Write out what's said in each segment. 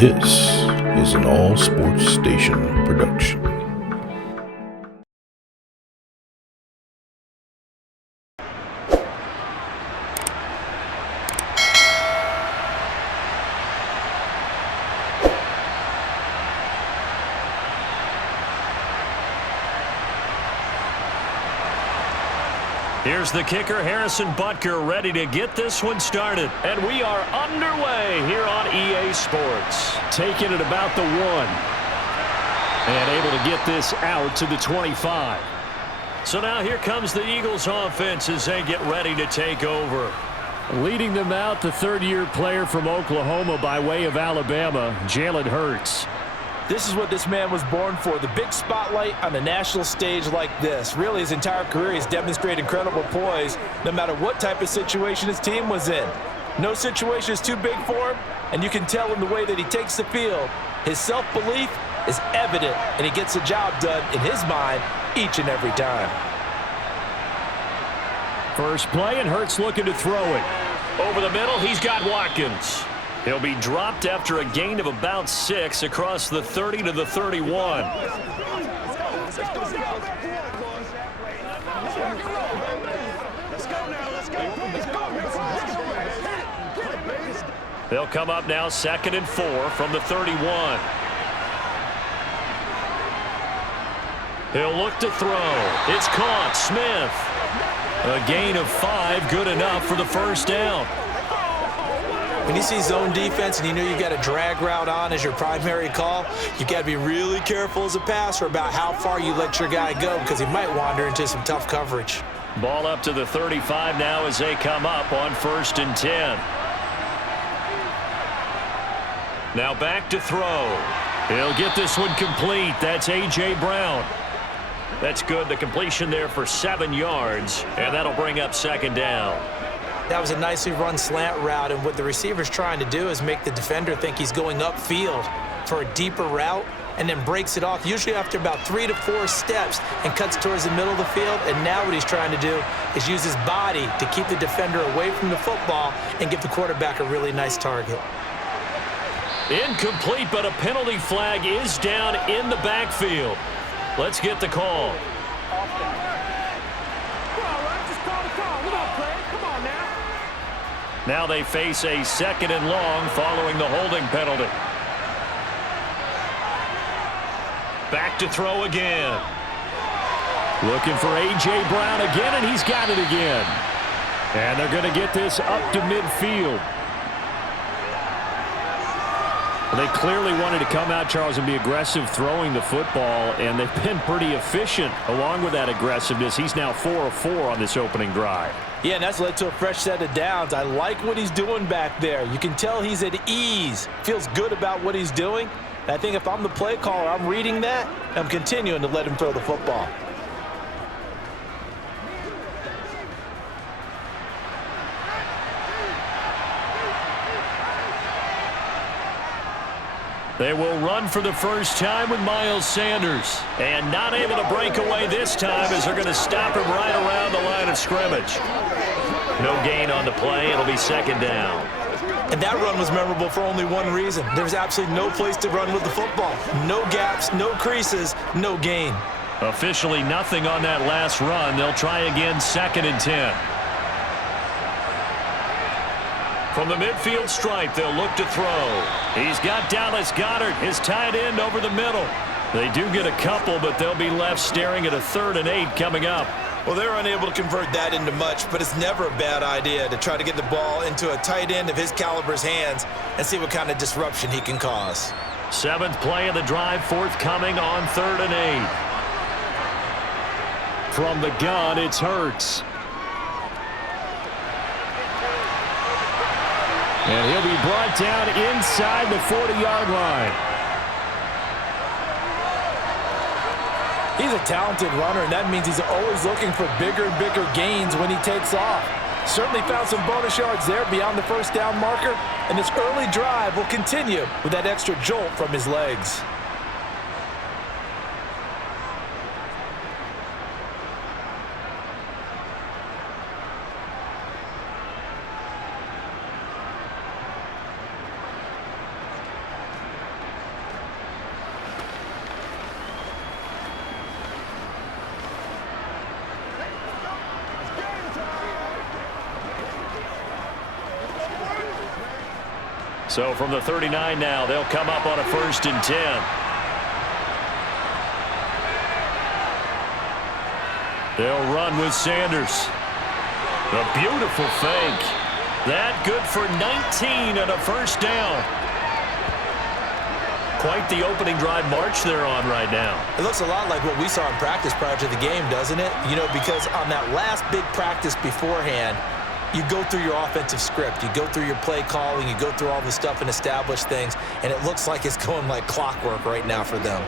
This is an All Sports Station production. Here's the kicker, Harrison Butker, ready to get this one started. And we are underway here on EA Sports. Taking it about the 1. And able to get this out to the 25. So now here comes the Eagles offense as they get ready to take over. Leading them out, the third-year player from Oklahoma by way of Alabama, Jalen Hurts. This is what this man was born for, the big spotlight on a national stage like this. Really, his entire career, he's demonstrated incredible poise no matter what type of situation his team was in. No situation is too big for him, and you can tell in the way that he takes the field. His self-belief is evident, and he gets the job done in his mind each and every time. First play, and Hurts looking to throw it. Over the middle, he's got Watkins. He'll be dropped after a gain of about 6 across the 30 to the 31. They'll come up now 2nd and 4 from the 31. He'll look to throw. It's caught. Smith. A gain of 5, good enough for the first down. When you see zone defense and you know you've got a drag route on as your primary call, you've got to be really careful as a passer about how far you let your guy go because he might wander into some tough coverage. Ball up to the 35 now as they come up on 1st and 10. Now back to throw. He'll get this one complete. That's A.J. Brown. That's good. The completion there for 7 yards, and that'll bring up 2nd down. That was a nicely run slant route, and what the receiver's trying to do is make the defender think he's going upfield for a deeper route and then breaks it off, usually after about 3 to 4 steps, and cuts towards the middle of the field. And now what he's trying to do is use his body to keep the defender away from the football and give the quarterback a really nice target. Incomplete, but a penalty flag is down in the backfield. Let's get the call. Now they face a 2nd and long following the holding penalty. Back to throw again. Looking for A.J. Brown again, and he's got it again. And they're going to get this up to midfield. They clearly wanted to come out, Charles, and be aggressive throwing the football, and they've been pretty efficient along with that aggressiveness. He's now 4 of 4 on this opening drive. Yeah, and that's led to a fresh set of downs. I like what he's doing back there. You can tell he's at ease, feels good about what he's doing. And I think if I'm the play caller, I'm reading that, and I'm continuing to let him throw the football. They will run for the first time with Miles Sanders. And not able to break away this time as they're going to stop him right around the line of scrimmage. No gain on the play. It'll be 2nd down. And that run was memorable for only one reason. There's absolutely no place to run with the football. No gaps, no creases, no gain. Officially nothing on that last run. They'll try again 2nd and 10. From the midfield stripe, they'll look to throw. He's got Dallas Goedert, his tight end, over the middle. They do get a couple, but they'll be left staring at a 3rd and 8 coming up. Well, they're unable to convert that into much, but it's never a bad idea to try to get the ball into a tight end of his caliber's hands and see what kind of disruption he can cause. 7th play of the drive forthcoming on 3rd and 8. From the gun, it's Hurts. And he'll be brought down inside the 40-yard line. He's a talented runner, and that means he's always looking for bigger and bigger gains when he takes off. Certainly found some bonus yards there beyond the first down marker, and this early drive will continue with that extra jolt from his legs. So from the 39 now, they'll come up on a 1st and 10. They'll run with Sanders. A beautiful fake. That good for 19 and a 1st down. Quite the opening drive march they're on right now. It looks a lot like what we saw in practice prior to the game, doesn't it? You know, because on that last big practice beforehand, you go through your offensive script. You go through your play calling. You go through all the stuff and establish things. And it looks like it's going like clockwork right now for them.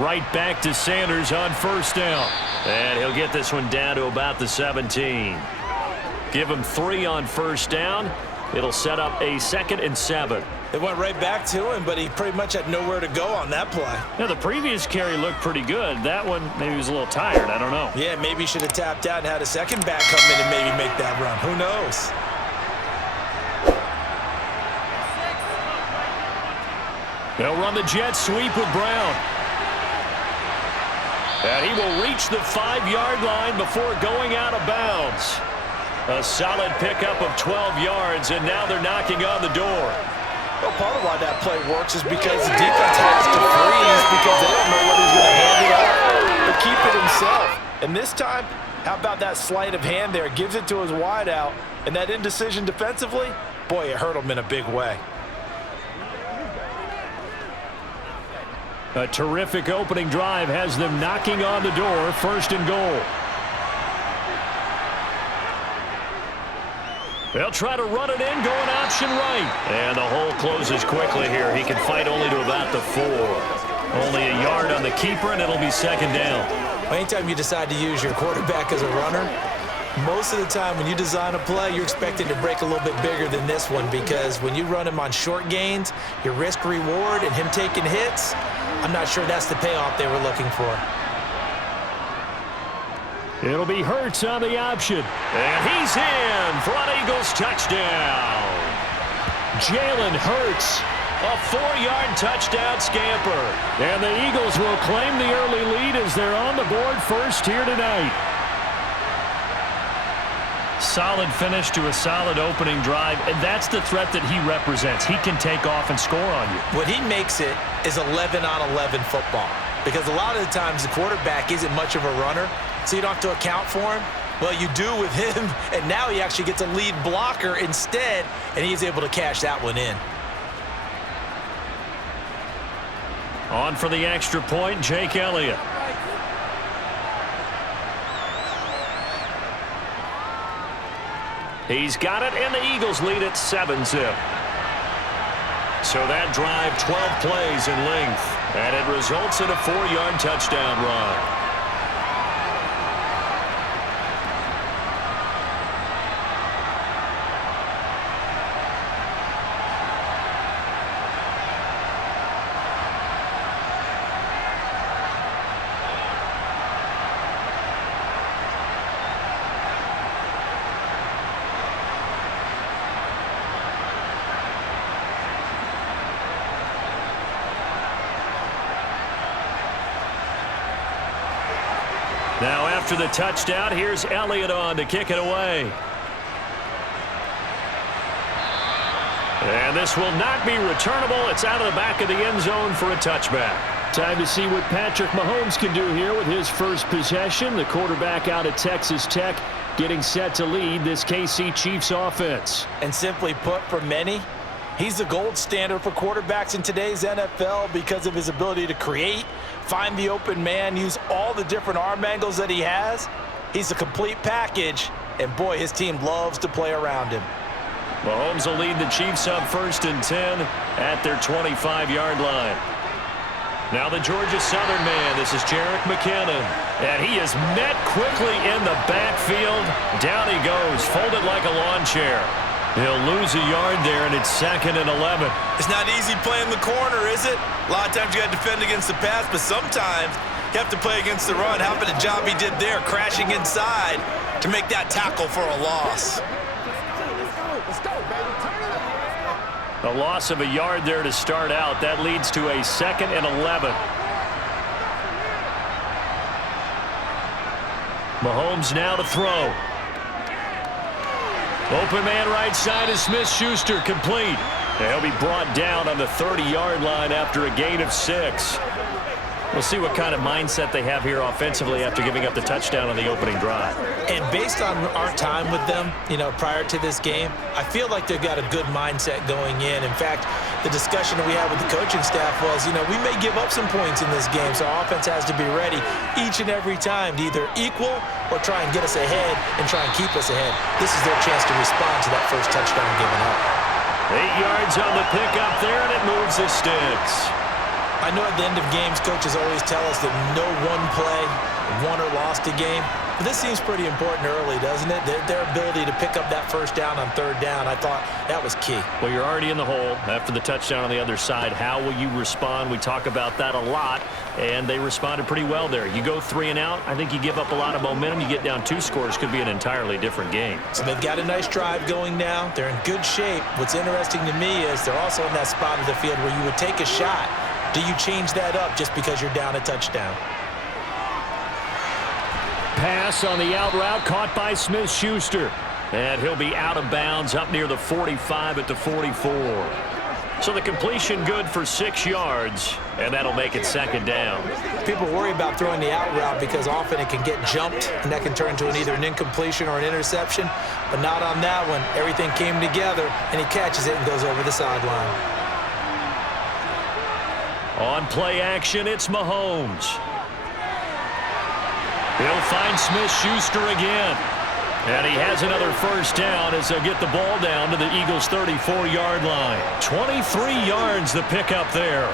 Right back to Sanders on 1st down. And he'll get this one down to about the 17. Give him 3 on 1st down. It'll set up a 2nd and 7. It went right back to him, but he pretty much had nowhere to go on that play. Now, the previous carry looked pretty good. That one, maybe he was a little tired. I don't know. Yeah, maybe he should have tapped out and had a second back come in and maybe make that run. Who knows? They'll run the jet sweep with Brown. And he will reach the 5-yard line before going out of bounds. A solid pickup of 12 yards, and now they're knocking on the door. Well, part of why that play works is because the defense has to freeze because they don't know whether he's going to hand it off or keep it himself. And this time, how about that sleight of hand there? Gives it to his wideout, and that indecision defensively, boy, it hurt him in a big way. A terrific opening drive has them knocking on the door, 1st and goal. They'll try to run it in, going option right. And the hole closes quickly here. He can fight only to about the 4. Only a yard on the keeper, and it'll be 2nd down. Anytime you decide to use your quarterback as a runner, most of the time when you design a play, you're expecting to break a little bit bigger than this one because when you run him on short gains, your risk-reward and him taking hits, I'm not sure that's the payoff they were looking for. It'll be Hurts on the option. And he's in for an Eagles touchdown. Jalen Hurts, a 4-yard touchdown scamper. And the Eagles will claim the early lead as they're on the board first here tonight. Solid finish to a solid opening drive, and that's the threat that he represents. He can take off and score on you. What he makes it is 11-on-11 football because a lot of the times the quarterback isn't much of a runner, so you don't have to account for him. Well, you do with him, and now he actually gets a lead blocker instead, and he's able to cash that one in. On for the extra point, Jake Elliott. He's got it, and the Eagles lead at 7-zip. So that drive, 12 plays in length, and it results in a 4-yard touchdown run. Now after the touchdown, here's Elliott on to kick it away. And this will not be returnable. It's out of the back of the end zone for a touchback. Time to see what Patrick Mahomes can do here with his first possession. The quarterback out of Texas Tech getting set to lead this KC Chiefs offense. And simply put, for many, he's the gold standard for quarterbacks in today's NFL because of his ability to create, find the open man, use all the different arm angles that he has. He's a complete package, and boy, his team loves to play around him. Mahomes will lead the Chiefs up 1st and 10 at their 25-yard line. Now the Georgia Southern man, this is Jerick McKinnon. And he is met quickly in the backfield. Down he goes, folded like a lawn chair. He'll lose a yard there, and it's 2nd and 11. It's not easy playing the corner, is it? A lot of times you got to defend against the pass, but sometimes you have to play against the run. How about the job he did there, crashing inside to make that tackle for a loss? A loss of a yard there to start out. That leads to a 2nd and 11. Mahomes now to throw. Open man right side is Smith-Schuster, complete. He'll be brought down on the 30-yard line after a gain of 6. We'll see what kind of mindset they have here offensively after giving up the touchdown on the opening drive. And based on our time with them, prior to this game, I feel like they've got a good mindset going in. In fact, the discussion that we had with the coaching staff was, we may give up some points in this game, so our offense has to be ready each and every time to either equal or try and get us ahead and try and keep us ahead. This is their chance to respond to that first touchdown given up. 8 yards on the pickup there, and it moves the sticks. I know at the end of games, coaches always tell us that no one play won or lost a game. But this seems pretty important early, doesn't it? Their ability to pick up that first down on 3rd down, I thought that was key. Well, you're already in the hole after the touchdown on the other side. How will you respond? We talk about that a lot, and they responded pretty well there. You go 3 and out, I think you give up a lot of momentum. You get down 2 scores, could be an entirely different game. So they've got a nice drive going now. They're in good shape. What's interesting to me is they're also in that spot of the field where you would take a shot. Do you change that up just because you're down a touchdown? Pass on the out route caught by Smith-Schuster. And he'll be out of bounds up near the 45 at the 44. So the completion good for 6 yards, and that'll make it 2nd down. People worry about throwing the out route because often it can get jumped, and that can turn into either an incompletion or an interception. But not on that one. Everything came together, and he catches it and goes over the sideline. On play action, it's Mahomes. He'll find Smith-Schuster again. And he has another first down as they'll get the ball down to the Eagles' 34-yard line. 23 yards the pickup there.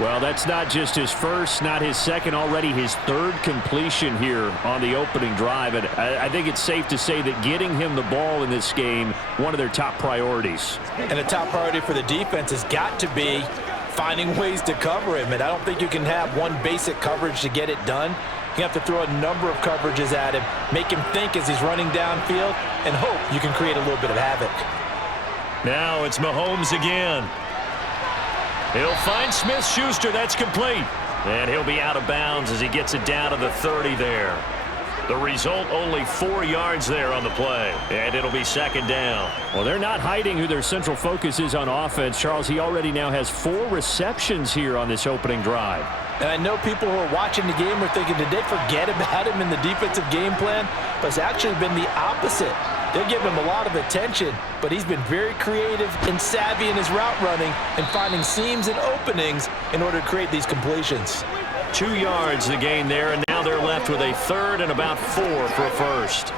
Well, that's not just his first, not his second, already his 3rd completion here on the opening drive. And I think it's safe to say that getting him the ball in this game, one of their top priorities. And a top priority for the defense has got to be finding ways to cover him. And I don't think you can have one basic coverage to get it done. You have to throw a number of coverages at him, make him think as he's running downfield, and hope you can create a little bit of havoc. Now it's Mahomes again. He'll find Smith-Schuster. That's complete. And he'll be out of bounds as he gets it down to the 30 there. The result, only 4 yards there on the play. And it'll be 2nd down. Well, they're not hiding who their central focus is on offense. Charles, he already now has 4 receptions here on this opening drive. And I know people who are watching the game are thinking, did they forget about him in the defensive game plan? But it's actually been the opposite. They're giving him a lot of attention, but he's been very creative and savvy in his route running and finding seams and openings in order to create these completions. 2 yards the gain there, and now they're left with a 3rd and about 4 for a first.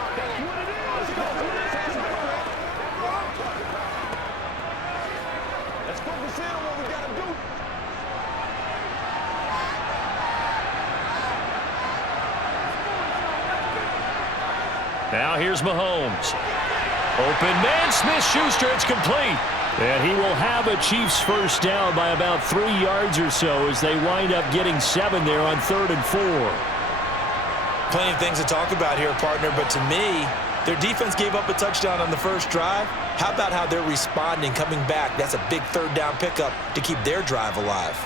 Now here's Mahomes. Open man, Smith-Schuster, it's complete. And he will have a Chiefs first down by about 3 yards or so as they wind up getting 7 there on 3rd and 4. Plenty of things to talk about here, partner, but to me, their defense gave up a touchdown on the first drive. How about how they're responding, coming back? That's a big 3rd down pickup to keep their drive alive.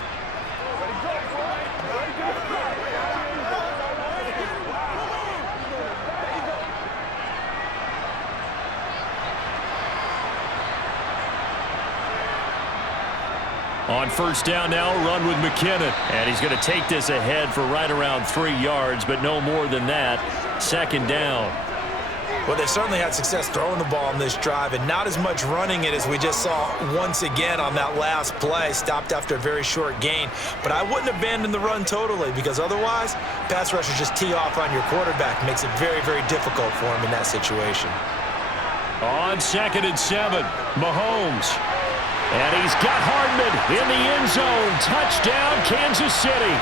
On first down now, run with McKinnon. And he's going to take this ahead for right around 3 yards, but no more than that. 2nd down. Well, they've certainly had success throwing the ball on this drive and not as much running it as we just saw once again on that last play. Stopped after a very short gain. But I wouldn't abandon the run totally because otherwise, pass rushers just tee off on your quarterback. Makes it very, very difficult for him in that situation. On 2nd and 7, Mahomes. And he's got Hardman in the end zone. Touchdown, Kansas City.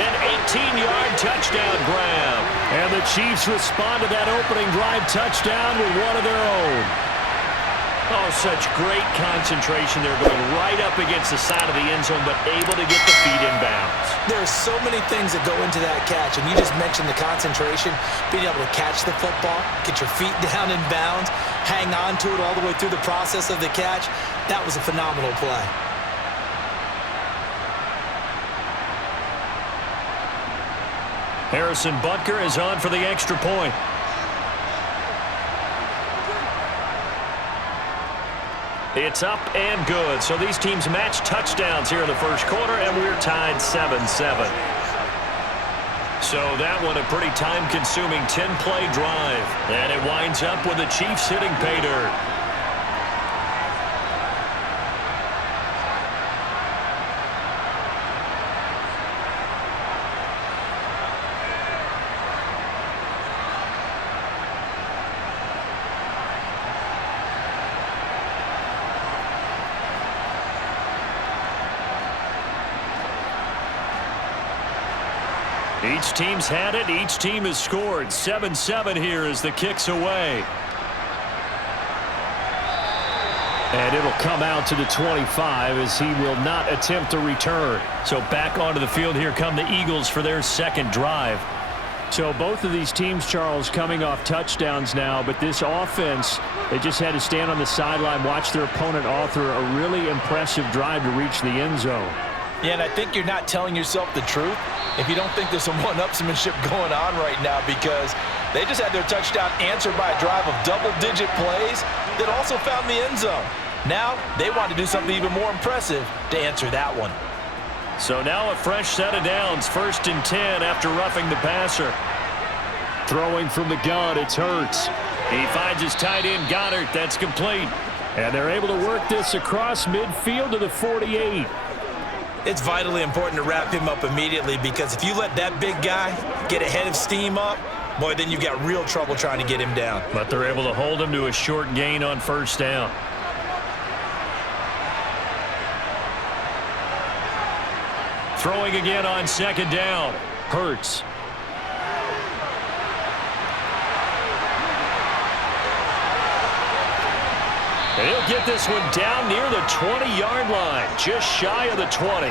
An 18-yard touchdown grab. And the Chiefs respond to that opening drive touchdown with one of their own. Oh, such great concentration. They're going right up against the side of the end zone, but able to get the feet in bounds. There's so many things that go into that catch, and you just mentioned the concentration, being able to catch the football, get your feet down in bounds, hang on to it all the way through the process of the catch. That was a phenomenal play. Harrison Butker is on for the extra point. It's up and good. So these teams match touchdowns here in the first quarter, and we're tied 7-7. So that one a pretty time-consuming 10-play drive. And it winds up with the Chiefs hitting pay dirt. Each team's had it. Each team has scored. 7-7 here as the kick's away. And it'll come out to the 25 as he will not attempt to return. So back onto the field here come the Eagles for their second drive. So both of these teams, Charles, coming off touchdowns now, but this offense, they just had to stand on the sideline, watch their opponent author a really impressive drive to reach the end zone. Yeah, and I think you're not telling yourself the truth if you don't think there's some one-upsmanship going on right now, because they just had their touchdown answered by a drive of double-digit plays that also found the end zone. Now they want to do something even more impressive to answer that one. So now a fresh set of downs, 1st and 10 after roughing the passer. Throwing from the gun, it's Hurts. He finds his tight end Goddard. That's complete. And they're able to work this across midfield to the 48. It's vitally important to wrap him up immediately, because if you let that big guy get ahead of steam up, boy, then you've got real trouble trying to get him down. But they're able to hold him to a short gain on 1st down. Throwing again on 2nd down. Hurts. And he'll get this one down near the 20-yard line, just shy of the 20.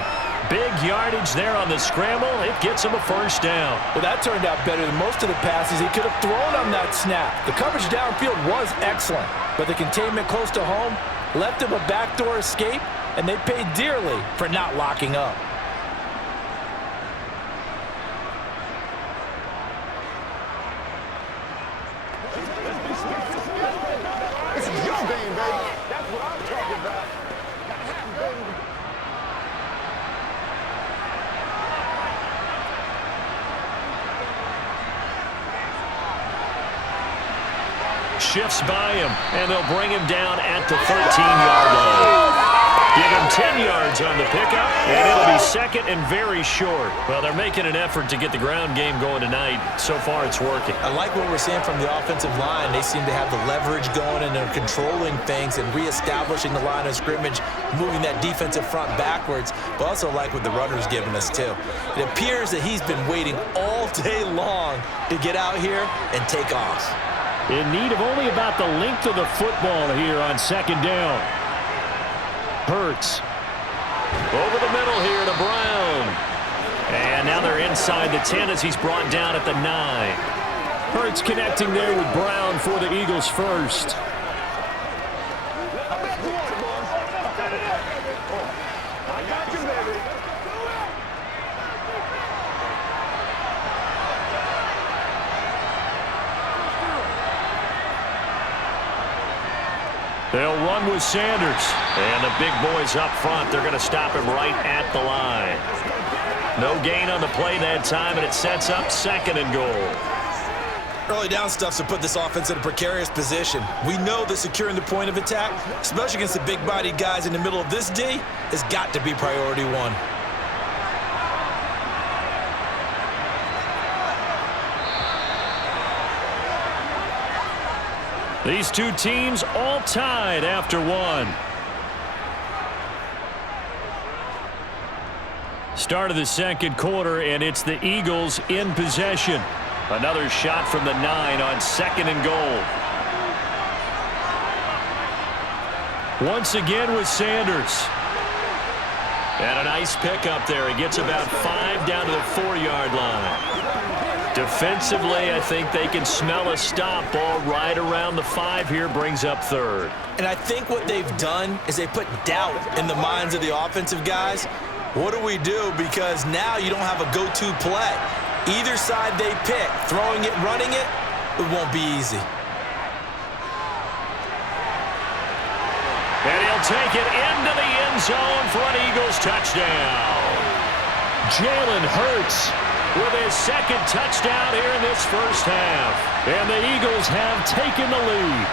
Big yardage there on the scramble. It gets him a 1st down. Well, that turned out better than most of the passes he could have thrown on that snap. The coverage downfield was excellent, but the containment close to home left him a backdoor escape, and they paid dearly for not locking up. Shifts by him, and they'll bring him down at the 13-yard line. Give him 10 yards on the pickup, and it'll be 2nd and very short. Well, they're making an effort to get the ground game going tonight. So far, it's working. I like what we're seeing from the offensive line. They seem to have the leverage going, and they're controlling things and reestablishing the line of scrimmage, moving that defensive front backwards, but also like what the runner's giving us, too. It appears that he's been waiting all day long to get out here and take off. In need of only about the length of the football here on 2nd down. Hurts. Over the middle here to Brown. And now they're inside the 10 as he's brought down at the 9. Hurts connecting there with Brown for the Eagles first. They'll run with Sanders. And the big boys up front, they're going to stop him right at the line. No gain on the play that time, and it sets up 2nd and goal. Early down stuff's to put this offense in a precarious position. We know that securing the point of attack, especially against the big-bodied guys in the middle of this D, has got to be priority 1. These two teams all tied after 1. Start of the 2nd quarter, and it's the Eagles in possession. Another shot from the 9 on 2nd and goal. Once again with Sanders. And a nice pickup there. He gets about 5 down to the 4-yard line. Defensively, I think they can smell a stop. Ball right around the 5 here, brings up 3rd. And I think what they've done is they put doubt in the minds of the offensive guys. What do we do? Because now you don't have a go-to play. Either side they pick, throwing it, running it, it won't be easy. And he'll take it into the end zone for an Eagles touchdown. Jalen Hurts with his 2nd touchdown here in this first half. And the Eagles have taken the lead.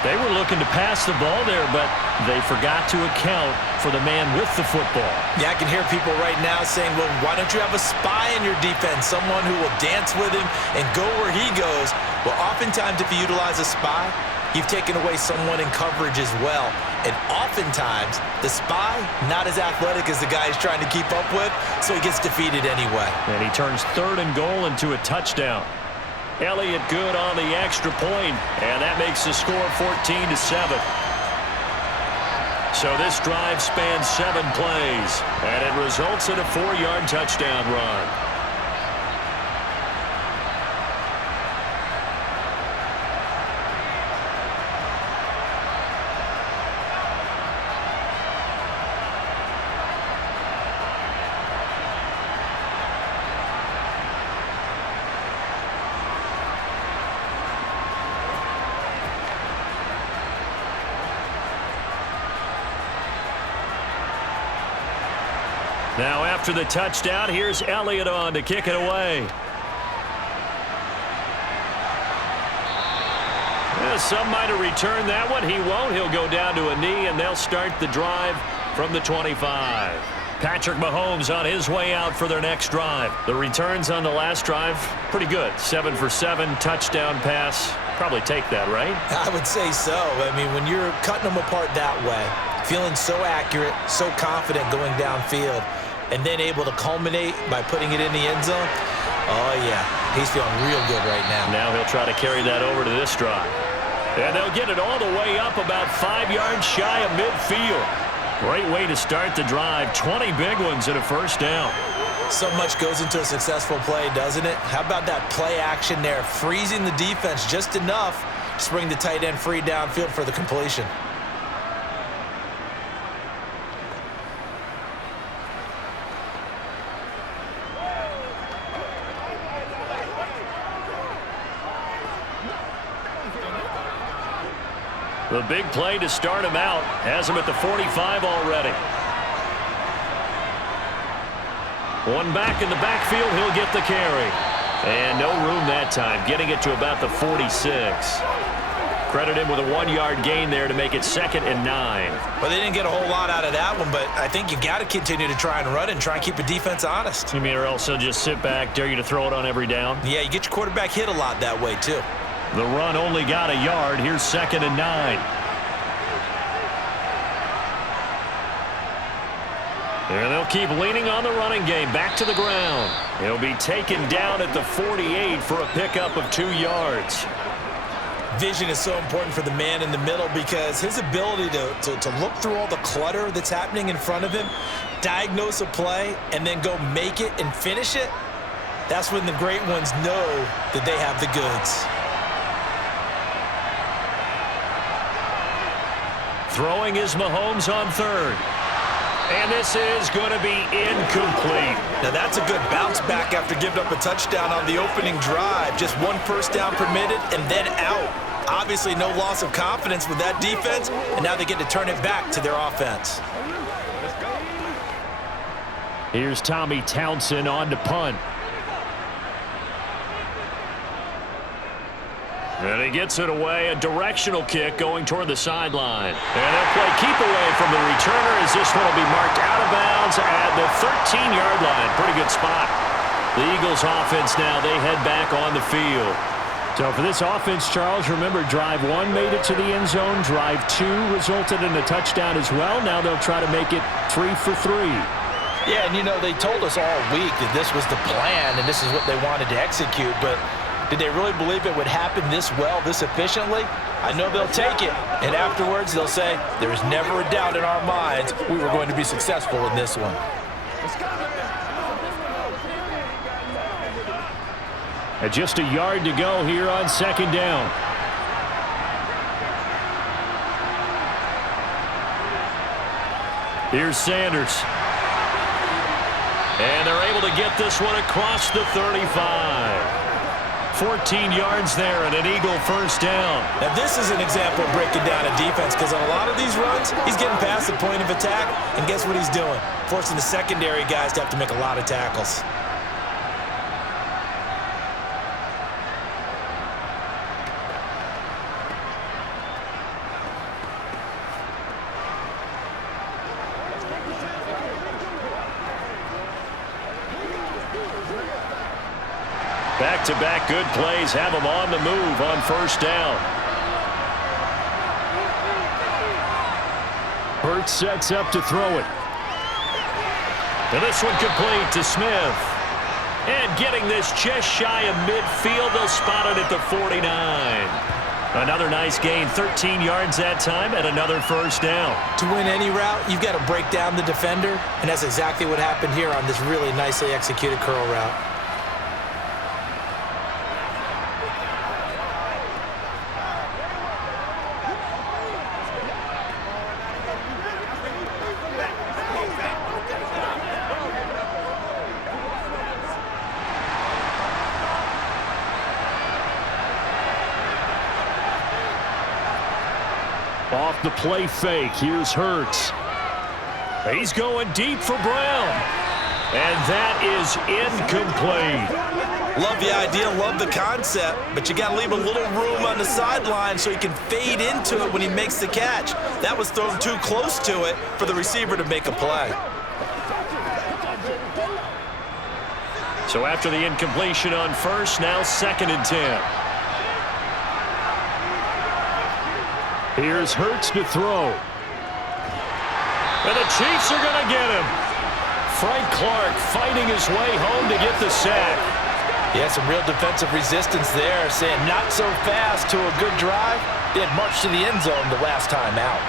They were looking to pass the ball there, but they forgot to account for the man with the football. Yeah, I can hear people right now saying, well, why don't you have a spy in your defense, someone who will dance with him and go where he goes? Well, oftentimes if you utilize a spy, you've taken away someone in coverage as well. And oftentimes, the spy, not as athletic as the guy he's trying to keep up with, so he gets defeated anyway. And he turns 3rd and goal into a touchdown. Elliott good on the extra point, and that makes the score 14-7. So this drive spans 7 plays, and it results in a 4-yard touchdown run. Now after the touchdown, here's Elliott on to kick it away. Yeah, some might have returned that one. He won't. He'll go down to a knee, and they'll start the drive from the 25. Patrick Mahomes on his way out for their next drive. The returns on the last drive, pretty good. 7 for 7, touchdown pass. Probably take that, right? I would say so. I mean, when you're cutting them apart that way, feeling so accurate, so confident going downfield, and then able to culminate by putting it in the end zone, oh, yeah, he's feeling real good right now. Now he'll try to carry that over to this drive. And they'll get it all the way up about 5 yards shy of midfield. Great way to start the drive. 20 big ones and a first down. So much goes into a successful play, doesn't it? How about that play action there, freezing the defense just enough to bring the tight end free downfield for the completion. The big play to start him out has him at the 45 already. One back in the backfield, he'll get the carry. And no room that time, getting it to about the 46. Credit him with a 1-yard gain there to make it 2nd and 9. Well, they didn't get a whole lot out of that one, but I think you've got to continue to try and run and try and keep the defense honest. You mean or else he'll just sit back, dare you to throw it on every down? Yeah, you get your quarterback hit a lot that way, too. The run only got a yard. Here's 2nd and 9. And they'll keep leaning on the running game. Back to the ground. He'll be taken down at the 48 for a pickup of 2 yards. Vision is so important for the man in the middle because his ability to look through all the clutter that's happening in front of him, diagnose a play, and then go make it and finish it, that's when the great ones know that they have the goods. Throwing is Mahomes on 3rd. And this is going to be incomplete. Now that's a good bounce back after giving up a touchdown on the opening drive. Just 1 first down permitted and then out. Obviously no loss of confidence with that defense, and now they get to turn it back to their offense. Here's Tommy Townsend on to punt. And he gets it away, a directional kick going toward the sideline. And they'll play keep away from the returner as this one will be marked out of bounds at the 13-yard line. Pretty good spot. The Eagles offense now, they head back on the field. So for this offense, Charles, remember drive 1 made it to the end zone. Drive 2 resulted in a touchdown as well. Now they'll try to make it 3 for 3. Yeah, and you know, they told us all week that this was the plan and this is what they wanted to execute, but Did they really believe it would happen this well, this efficiently? I know they'll take it, and afterwards they'll say, there is never a doubt in our minds we were going to be successful in this one. And just a yard to go here on second down. Here's Sanders. And they're able to get this one across the 35. 14 yards there and an Eagle first down. Now this is an example of breaking down a defense, because on a lot of these runs, he's getting past the point of attack, and guess what he's doing? Forcing the secondary guys to have to make a lot of tackles. Back-to-back good plays have them on the move on first down. Hurts sets up to throw it. And this one complete to Smith. And getting this just shy of midfield, they'll spot it at the 49. Another nice gain, 13 yards that time, and another first down. To win any route, you've got to break down the defender, and that's exactly what happened here on this really nicely executed curl route. Off the play fake, here's Hurts. He's going deep for Brown. And that is incomplete. Love the idea, love the concept, but you got to leave a little room on the sideline so he can fade into it when he makes the catch. That was thrown too close to it for the receiver to make a play. So after the incompletion on first, now 2nd and 10. Here's Hurts to throw. And the Chiefs are going to get him. Frank Clark fighting his way home to get the sack. Yeah, some real defensive resistance there, saying not so fast to a good drive. They had marched to the end zone the last time out.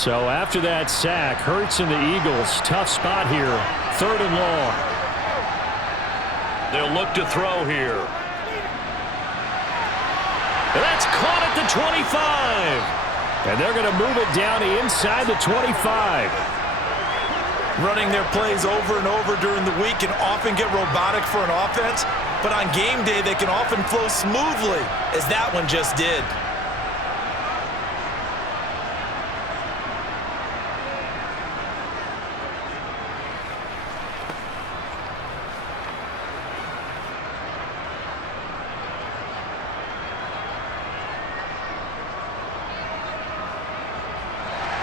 So after that sack, Hurts and the Eagles, tough spot here. 3rd and long. They'll look to throw here. And that's caught at the 25. And they're going to move it down inside the 25. Running their plays over and over during the week can often get robotic for an offense, but on game day they can often flow smoothly, as that one just did.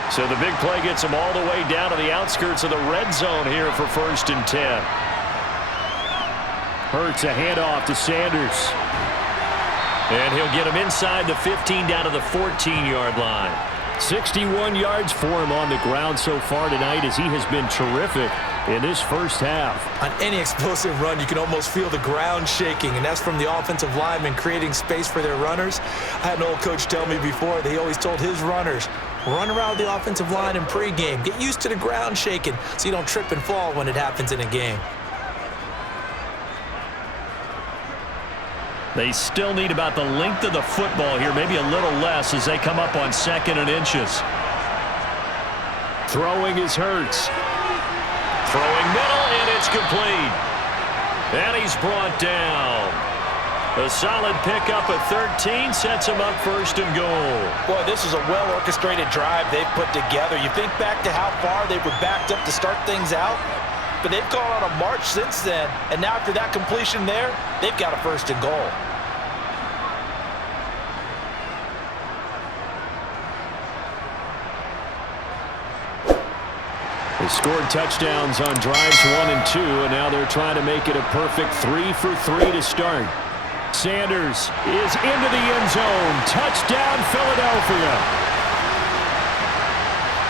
So the big play gets them all the way down to the outskirts of the red zone here for 1st and 10. Hurts a handoff to Sanders. And he'll get him inside the 15 down to the 14-yard line. 61 yards for him on the ground so far tonight, as he has been terrific in this first half. On any explosive run, you can almost feel the ground shaking, and that's from the offensive linemen creating space for their runners. I had an old coach tell me before that he always told his runners, run around the offensive line in pregame. Get used to the ground shaking so you don't trip and fall when it happens in a game. They still need about the length of the football here, maybe a little less as they come up on 2nd and inches. Throwing is Hurts. Throwing middle, and it's complete. And he's brought down. A solid pickup of 13 sets him up 1st and goal. Boy, this is a well-orchestrated drive they've put together. You think back to how far they were backed up to start things out, but they've gone on a march since then, and now after that completion there, they've got a 1st and goal. They scored touchdowns on drives 1 and 2, and now they're trying to make it a perfect 3 for 3 to start. Sanders is into the end zone. Touchdown, Philadelphia.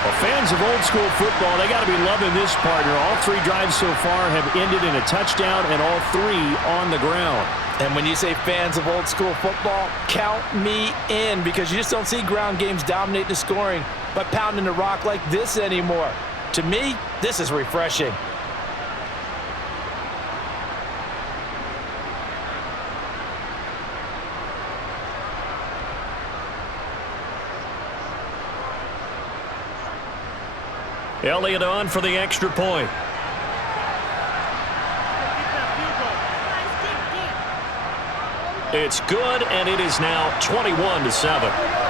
Well, fans of old school football, they got to be loving this partner. All 3 drives so far have ended in a touchdown, and all 3 on the ground. And when you say fans of old school football, count me in, because you just don't see ground games dominate the scoring by pounding the rock like this anymore. To me, this is refreshing. Elliott on for the extra point. It's good, and it is now 21-7.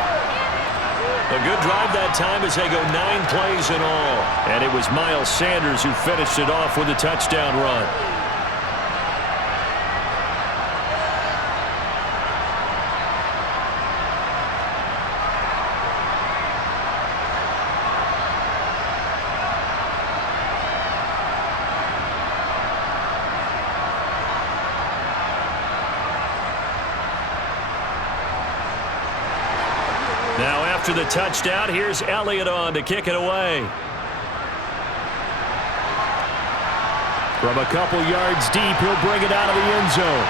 A good drive that time as they go 9 plays in all. And it was Miles Sanders who finished it off with a touchdown run. Now after the touchdown, here's Elliott on to kick it away. From a couple yards deep, he'll bring it out of the end zone.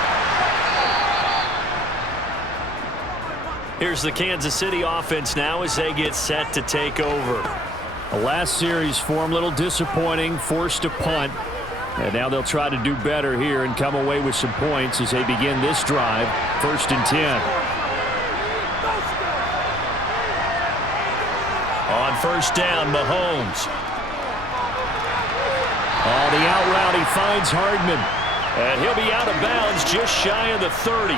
Here's the Kansas City offense now as they get set to take over. The last series for them, a little disappointing, forced a punt. And now they'll try to do better here and come away with some points as they begin this drive, 1st and 10. On 1st down, Mahomes. On the out route, he finds Hardman. And he'll be out of bounds just shy of the 30.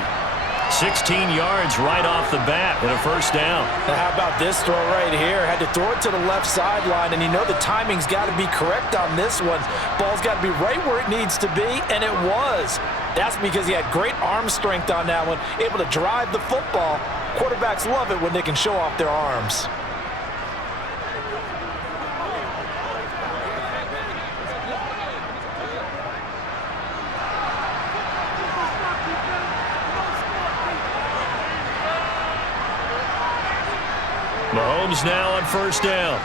16 yards right off the bat and a 1st down. Now how about this throw right here? Had to throw it to the left sideline, and you know the timing's got to be correct on this one. Ball's got to be right where it needs to be, and it was. That's because he had great arm strength on that one, able to drive the football. Quarterbacks love it when they can show off their arms. Mahomes now on 1st down.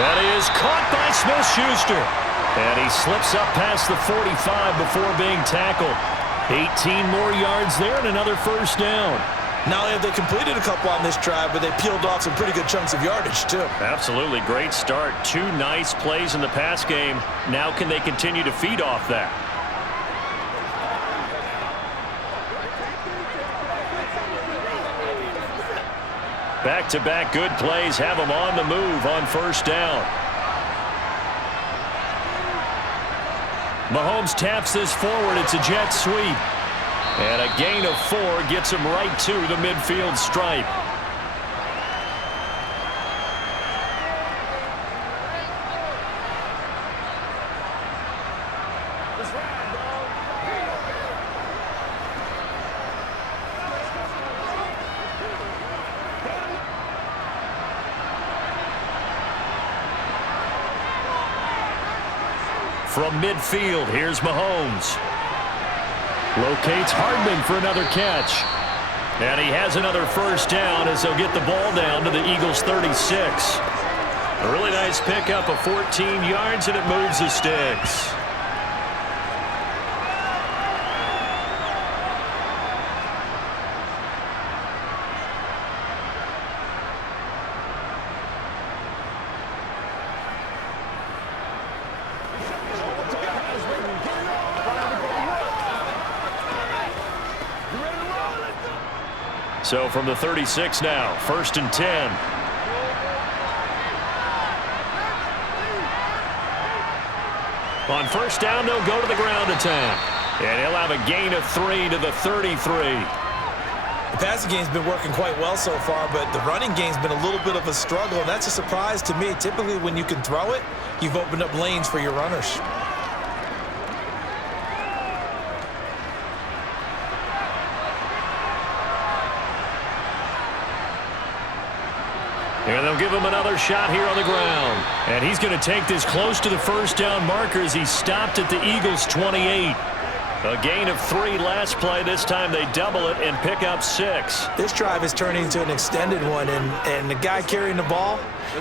That is caught by Smith-Schuster. And he slips up past the 45 before being tackled. 18 more yards there and another 1st down. Not only have they completed a couple on this drive, but they peeled off some pretty good chunks of yardage, too. Absolutely great start. 2 nice plays in the pass game. Now can they continue to feed off that? Back-to-back good plays have them on the move on 1st down. Mahomes taps this forward. It's a jet sweep. And a gain of 4 gets him right to the midfield stripe. From midfield, here's Mahomes. Locates Hardman for another catch. And he has another 1st down as they'll get the ball down to the Eagles' 36. A really nice pickup of 14 yards, and it moves the sticks. So from the 36 now, 1st and 10. On 1st down, they'll go to the ground attack. And he'll have a gain of 3 to the 33. The passing game's been working quite well so far, but the running game's been a little bit of a struggle, and that's a surprise to me. Typically, when you can throw it, you've opened up lanes for your runners. And they'll give him another shot here on the ground. And he's going to take this close to the first down marker as he stopped at the Eagles' 28. A gain of 3 last play. This time they double it and pick up 6. This drive is turning into an extended one, and the guy carrying the ball,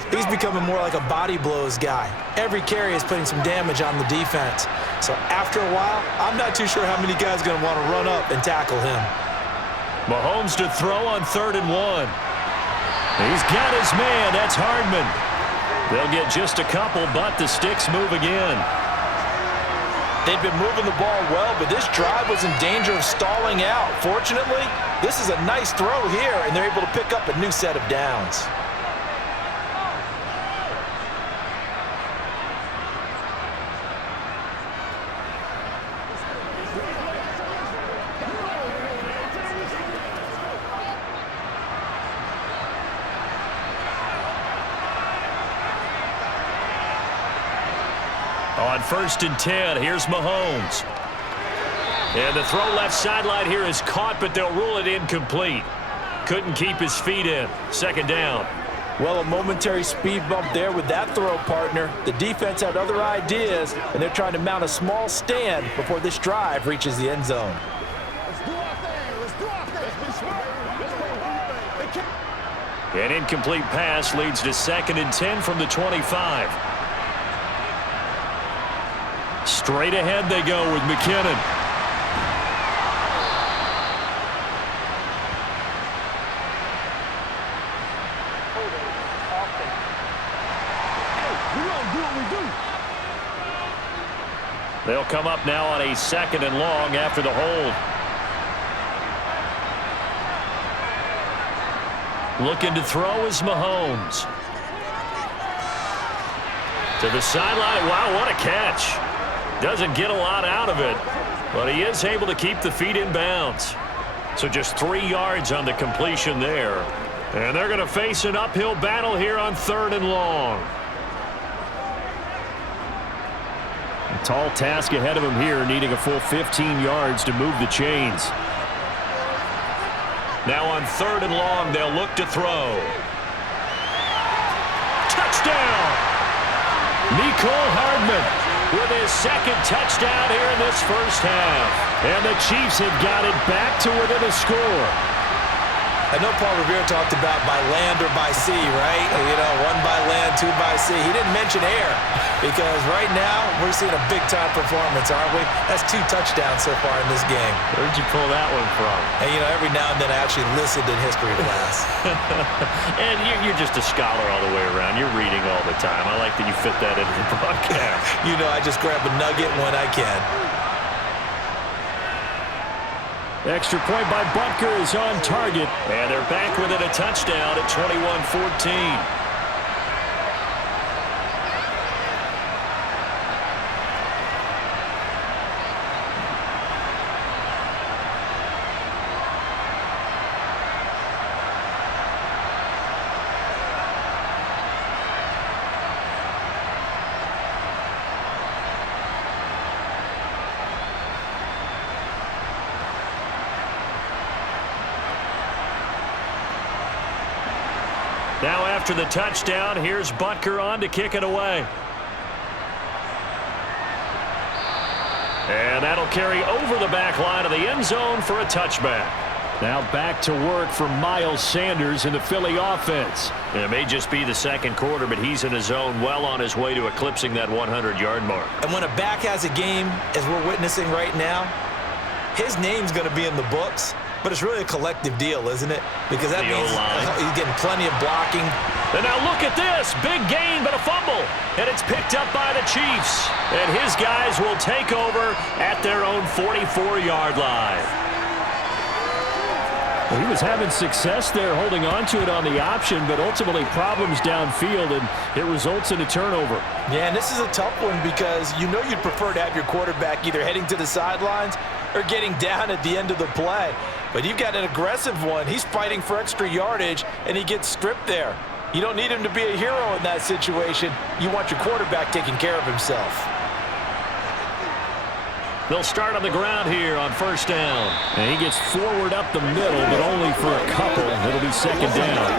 he's becoming more like a body blows guy. Every carry is putting some damage on the defense. So after a while, I'm not too sure how many guys are going to want to run up and tackle him. Mahomes to throw on 3rd and 1. He's got his man. That's Hardman. They'll get just a couple, but the sticks move again. They've been moving the ball well, but this drive was in danger of stalling out. Fortunately, this is a nice throw here, and they're able to pick up a new set of downs. On 1st and 10, here's Mahomes. And the throw left sideline here is caught, but they'll rule it incomplete. Couldn't keep his feet in. 2nd down. Well, a momentary speed bump there with that throw, partner. The defense had other ideas, and they're trying to mount a small stand before this drive reaches the end zone. An incomplete pass leads to 2nd and 10 from the 25. Straight ahead they go with McKinnon. They'll come up now on a 2nd and long after the hold. Looking to throw is Mahomes. To the sideline. Wow, what a catch. Doesn't get a lot out of it, but he is able to keep the feet in bounds. So just 3 yards on the completion there. And they're going to face an uphill battle here on 3rd and long. A tall task ahead of him here, needing a full 15 yards to move the chains. Now on 3rd and long, they'll look to throw. Touchdown! Mecole Hardman with his 2nd touchdown here in this first half. And the Chiefs have got it back to within a score. I know Paul Revere talked about by land or by sea, right? You know, 1 by land, 2 by sea. He didn't mention air because right now we're seeing a big-time performance, aren't we? That's 2 touchdowns so far in this game. Where'd you pull that one from? And, you know, every now and then I actually listened in history class. And you're just a scholar all the way around. You're reading all the time. I like that you fit that into the broadcast. You know, I just grab a nugget when I can. Extra point by Butker is on target. And they're back within a touchdown at 21-14. Now after the touchdown, here's Butker on to kick it away. And that'll carry over the back line of the end zone for a touchback. Now back to work for Miles Sanders in the Philly offense. It may just be the 2nd quarter, but he's in his zone well on his way to eclipsing that 100-yard mark. And when a back has a game, as we're witnessing right now, his name's going to be in the books. But it's really a collective deal, isn't it? Because that means he's getting plenty of blocking. And now look at this. Big gain, but a fumble. And it's picked up by the Chiefs. And his guys will take over at their own 44-yard line. Well, he was having success there holding on to it on the option, but ultimately problems downfield, and it results in a turnover. Yeah, and this is a tough one because you know you'd prefer to have your quarterback either heading to the sidelines or getting down at the end of the play. But you've got an aggressive one. He's fighting for extra yardage, and he gets stripped there. You don't need him to be a hero in that situation. You want your quarterback taking care of himself. They'll start on the ground here on 1st down. And he gets forward up the middle, but only for a couple. It'll be 2nd down.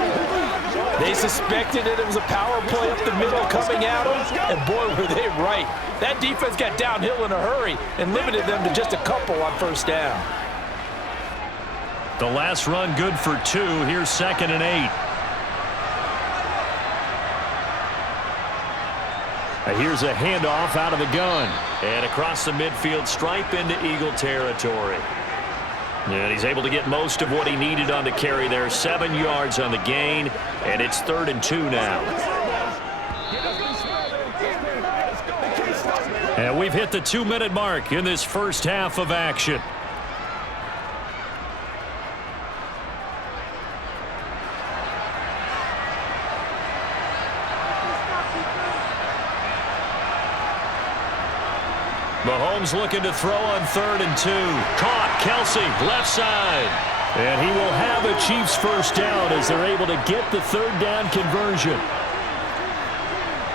They suspected it was a power play up the middle coming at them, and boy, were they right. That defense got downhill in a hurry and limited them to just a couple on first down. The last run good for 2. Here's 2nd and 8. Here's a handoff out of the gun. And across the midfield stripe into Eagle territory. And he's able to get most of what he needed on the carry there. 7 yards on the gain, and it's 3rd and 2 now. And we've hit the 2-minute mark in this first half of action. Mahomes looking to throw on 3rd and 2. Caught. Kelsey, left side. And he will have a Chiefs first down as they're able to get the 3rd down conversion.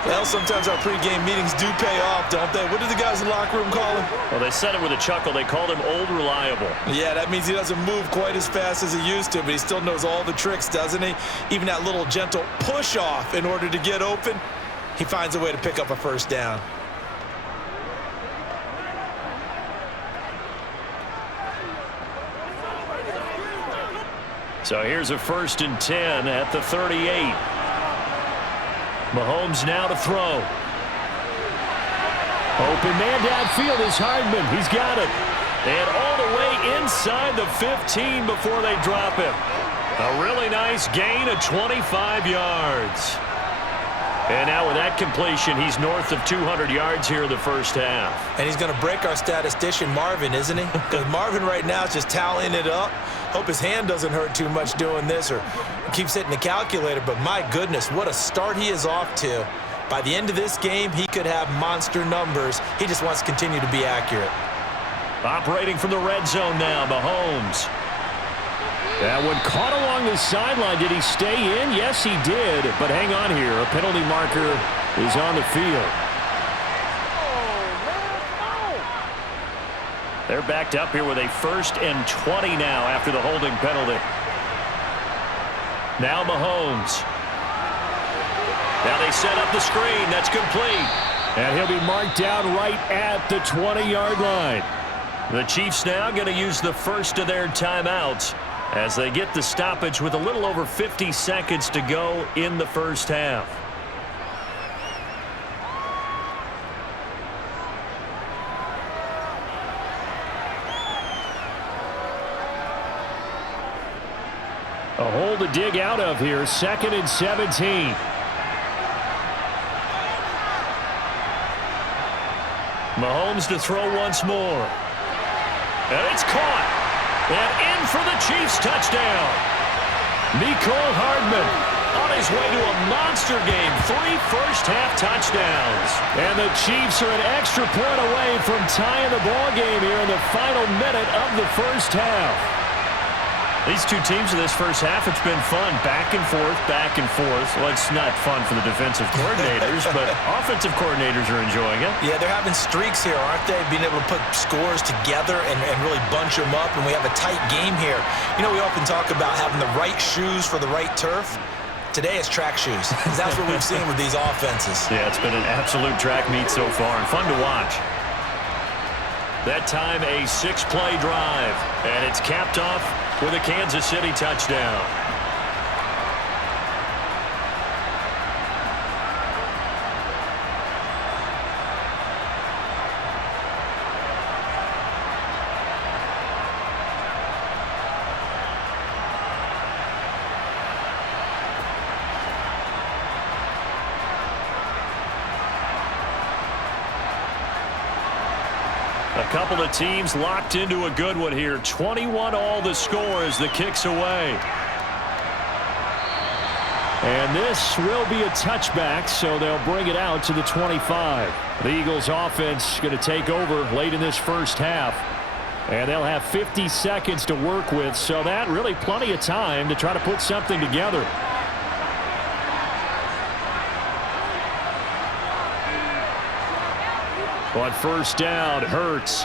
Well, sometimes our pregame meetings do pay off, don't they? What do the guys in the locker room call him? Well, they said it with a chuckle. They called him Old Reliable. Yeah, that means he doesn't move quite as fast as he used to, but he still knows all the tricks, doesn't he? Even that little gentle push-off in order to get open, he finds a way to pick up a first down. So here's a 1st and 10 at the 38. Mahomes now to throw. Open man downfield is Hardman. He's got it. And all the way inside the 15 before they drop him. A really nice gain of 25 yards. And now with that completion, he's north of 200 yards here in the first half. And he's going to break our statistician, Marvin, isn't he? Because Marvin right now is just tallying it up. Hope his hand doesn't hurt too much doing this or keeps hitting the calculator. But my goodness, what a start he is off to. By the end of this game, he could have monster numbers. He just wants to continue to be accurate. Operating from the red zone now, Mahomes. That one caught along the sideline. Did he stay in? Yes, he did. But hang on here. A penalty marker is on the field. They're backed up here with a 1st and 20 now after the holding penalty. Now Mahomes. Now they set up the screen. That's complete. And he'll be marked down right at the 20-yard line. The Chiefs now going to use the first of their timeouts as they get the stoppage with a little over 50 seconds to go in the first half. A hole to dig out of here. 2nd and 17. Mahomes to throw once more. And it's caught. And in for the Chiefs touchdown. Mecole Hardman on his way to a monster game. 3 first-half touchdowns. And the Chiefs are an extra point away from tying the ball game here in the final minute of the first half. These two teams in this first half, it's been fun. Back and forth, back and forth. Well, it's not fun for the defensive coordinators, but offensive coordinators are enjoying it. Yeah, they're having streaks here, aren't they? Being able to put scores together and really bunch them up, and we have a tight game here. You know, we often talk about having the right shoes for the right turf. Today it's track shoes. That's what we've seen with these offenses. Yeah, it's been an absolute track meet so far and fun to watch. That time a 6-play drive, and it's capped off with a Kansas City touchdown. A couple of teams locked into a good one here. 21 all the score as the kick's away. And this will be a touchback, so they'll bring it out to the 25. The Eagles offense going to take over late in this first half. And they'll have 50 seconds to work with, so that really plenty of time to try to put something together. On first down, Hurts.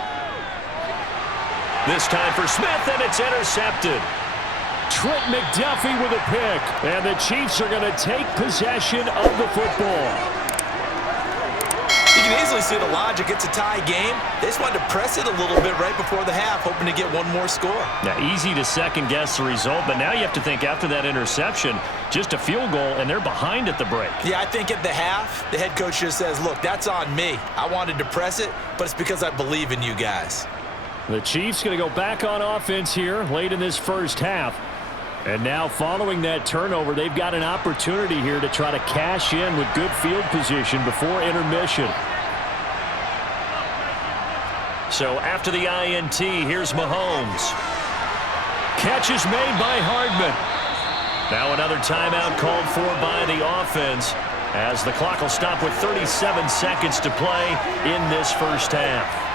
This time for Smith, and it's intercepted. Trent McDuffie with a pick. And the Chiefs are going to take possession of the football. You can easily see the logic. It's a tie game. They just wanted to press it a little bit right before the half, hoping to get one more score. Now, easy to second-guess the result, but now you have to think after that interception, just a field goal, and they're behind at the break. Yeah, I think at the half, the head coach just says, look, that's on me. I wanted to press it, but it's because I believe in you guys. The Chiefs going to go back on offense here late in this first half. And now following that turnover, they've got an opportunity here to try to cash in with good field position before intermission. So after the INT, here's Mahomes. Catch is made by Hardman. Now another timeout called for by the offense as the clock will stop with 37 seconds to play in this first half.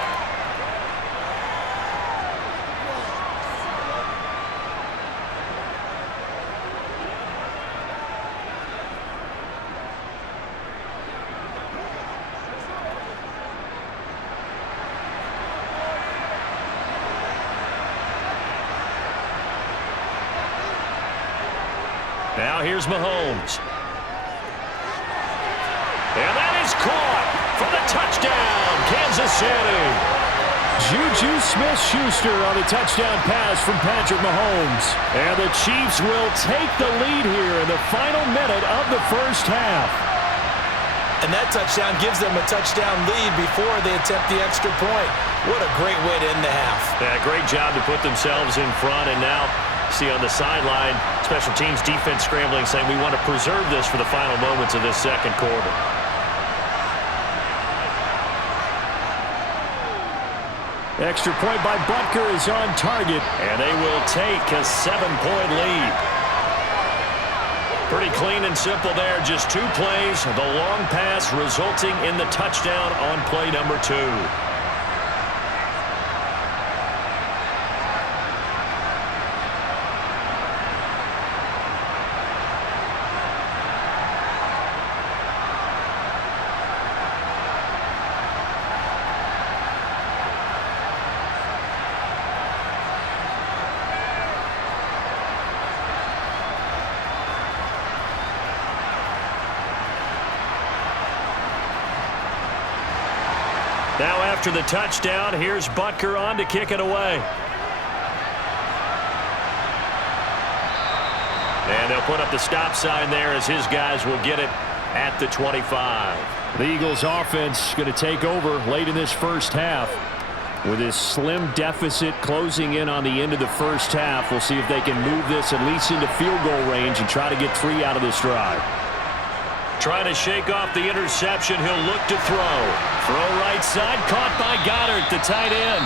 Now here's Mahomes. And that is caught for the touchdown, Kansas City. Juju Smith-Schuster on the touchdown pass from Patrick Mahomes. And the Chiefs will take the lead here in the final minute of the first half. And that touchdown gives them a touchdown lead before they attempt the extra point. What a great way to end the half. Yeah, great job to put themselves in front, and now see on the sideline, special teams defense scrambling, saying we want to preserve this for the final moments of this second quarter. Extra point by Butker is on target, and they will take a 7-point lead. Pretty clean and simple there, just 2 plays, the long pass resulting in the touchdown on play number 2. Now after the touchdown, here's Butker on to kick it away. And they'll put up the stop sign there as his guys will get it at the 25. The Eagles offense going to take over late in this first half. With this slim deficit closing in on the end of the first half, we'll see if they can move this at least into field goal range and try to get 3 out of this drive. Trying to shake off the interception. He'll look to throw. Throw right side, caught by Goddard, the tight end.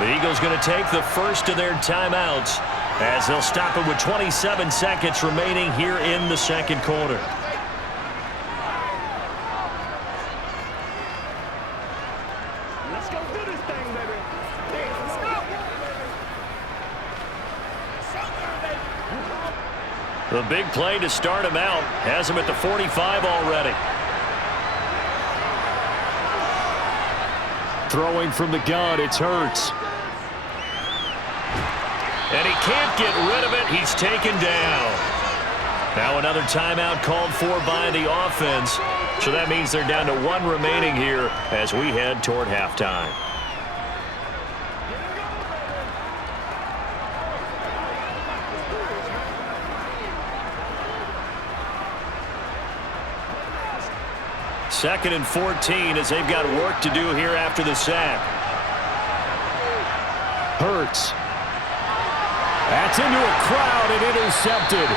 The Eagles going to take the first of their timeouts as they'll stop it with 27 seconds remaining here in the second quarter. Let's go do this thing, baby. Let's go. The big play to start him out has him at the 45 already. Throwing from the gun, it's Hurts. And he can't get rid of it. He's taken down. Now another timeout called for by the offense. So that means they're down to 1 remaining here as we head toward halftime. Second and 14 as they've got work to do here after the sack. Hurts. That's into a crowd and intercepted.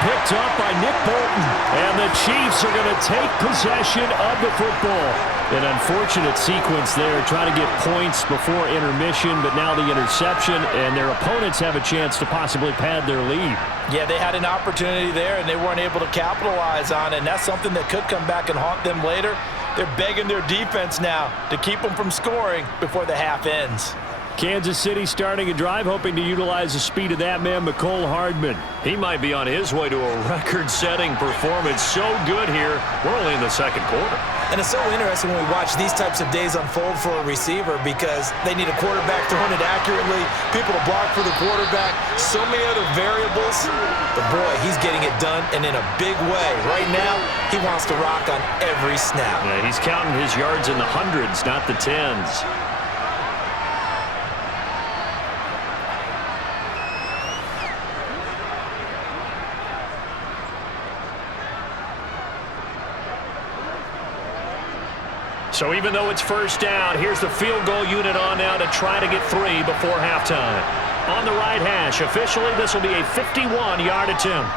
Picked up by Nick Bolton. And the Chiefs are going to take possession of the football. An unfortunate sequence there, trying to get points before intermission, but now the interception, and their opponents have a chance to possibly pad their lead. Yeah, they had an opportunity there, and they weren't able to capitalize on it, and that's something that could come back and haunt them later. They're begging their defense now to keep them from scoring before the half ends. Kansas City starting a drive, hoping to utilize the speed of that man, Mecole Hardman. He might be on his way to a record-setting performance. So good here. We're only in the second quarter. And it's so interesting when we watch these types of days unfold for a receiver because they need a quarterback throwing it accurately, people to block for the quarterback, so many other variables. But, boy, he's getting it done and in a big way. Right now, he wants to rock on every snap. Yeah, he's counting his yards in the hundreds, not the tens. So even though it's first down, here's the field goal unit on now to try to get 3 before halftime. On the right hash, officially this will be a 51-yard attempt.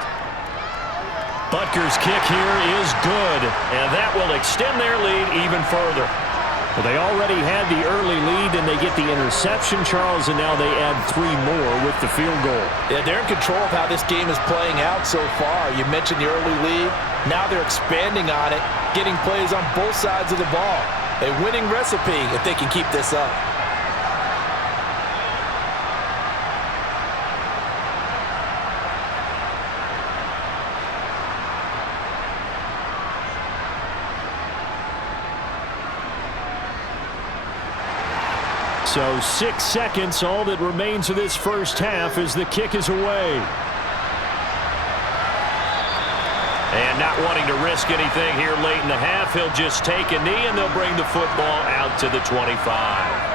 Butker's kick here is good, and that will extend their lead even further. Well, they already had the early lead, and they get the interception, Charles, and now they add 3 more with the field goal. Yeah, they're in control of how this game is playing out so far. You mentioned the early lead. Now they're expanding on it, getting plays on both sides of the ball. A winning recipe if they can keep this up. So 6 seconds, all that remains of this first half as the kick is away. And not wanting to risk anything here late in the half, he'll just take a knee and they'll bring the football out to the 25.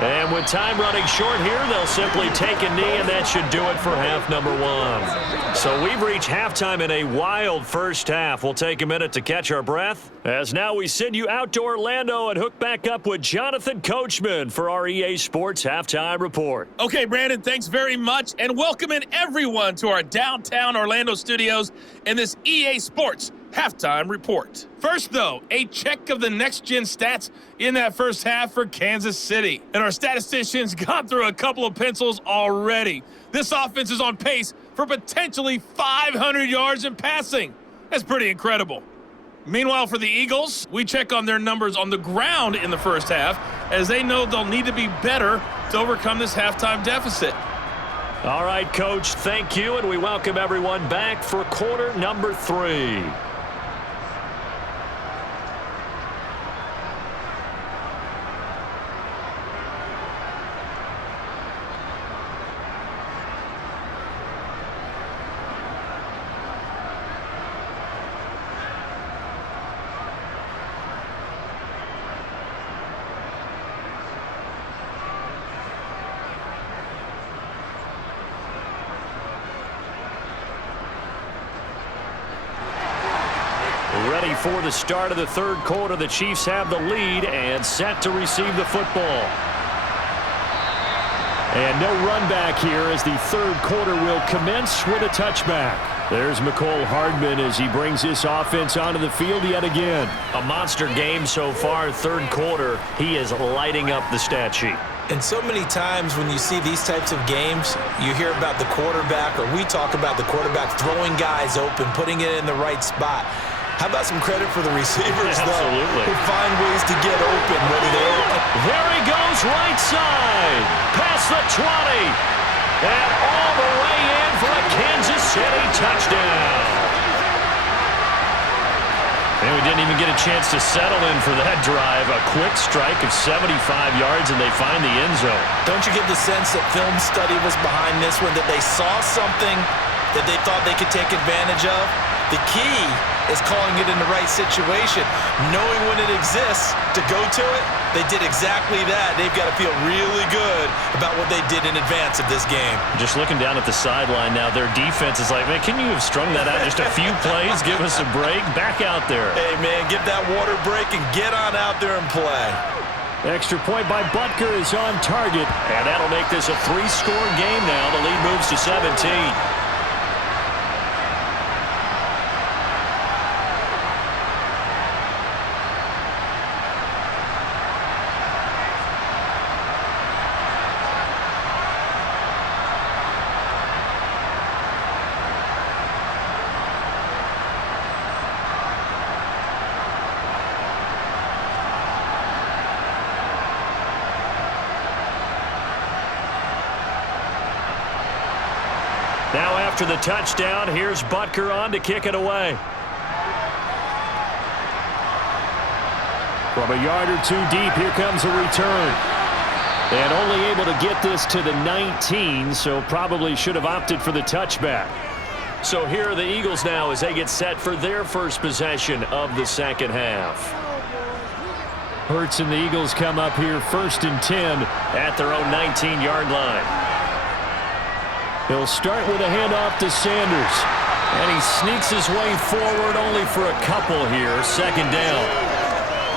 And with time running short here, they'll simply take a knee, and that should do it for half number 1. So we've reached halftime in a wild first half. We'll take a minute to catch our breath, as now we send you out to Orlando and hook back up with Jonathan Coachman for our EA Sports Halftime Report. Okay, Brandon, thanks very much, and welcoming everyone to our downtown Orlando studios in this EA Sports Halftime Report. First, though, a check of the next-gen stats in that first half for Kansas City. And our statisticians got through a couple of pencils already. This offense is on pace for potentially 500 yards in passing. That's pretty incredible. Meanwhile, for the Eagles, we check on their numbers on the ground in the first half, as they know they'll need to be better to overcome this halftime deficit. All right, Coach, thank you, and we welcome everyone back for quarter number 3. Ready for the start of the third quarter. The Chiefs have the lead and set to receive the football. And no run back here as the third quarter will commence with a touchback. There's Mecole Hardman as he brings this offense onto the field yet again. A monster game so far, third quarter. He is lighting up the stat sheet. And so many times when you see these types of games, you hear about the quarterback, or we talk about the quarterback throwing guys open, putting it in the right spot. How about some credit for the receivers, though, who find ways to get open, whether they're open. There he goes, right side, past the 20, and all the way in for a Kansas City touchdown. And we didn't even get a chance to settle in for that drive. A quick strike of 75 yards, and they find the end zone. Don't you get the sense that film study was behind this one, that they saw something that they thought they could take advantage of? The key is calling it in the right situation, knowing when it exists to go to it. They did exactly that. They've got to feel really good about what they did in advance of this game. Just looking down at the sideline now, their defense is like, man, can you have strung that out just a few plays? Give us a break. Back out there. Hey, man, give that water break and get on out there and play. Extra point by Butker is on target, and that'll make this a 3-score game now. The lead moves to 17. Now after the touchdown, here's Butker on to kick it away. From a yard or two deep, here comes a return. And only able to get this to the 19, so probably should have opted for the touchback. So here are the Eagles now as they get set for their first possession of the second half. Hurts and the Eagles come up here 1st and 10 at their own 19-yard line. He'll start with a handoff to Sanders. And he sneaks his way forward only for a couple here. 2nd down.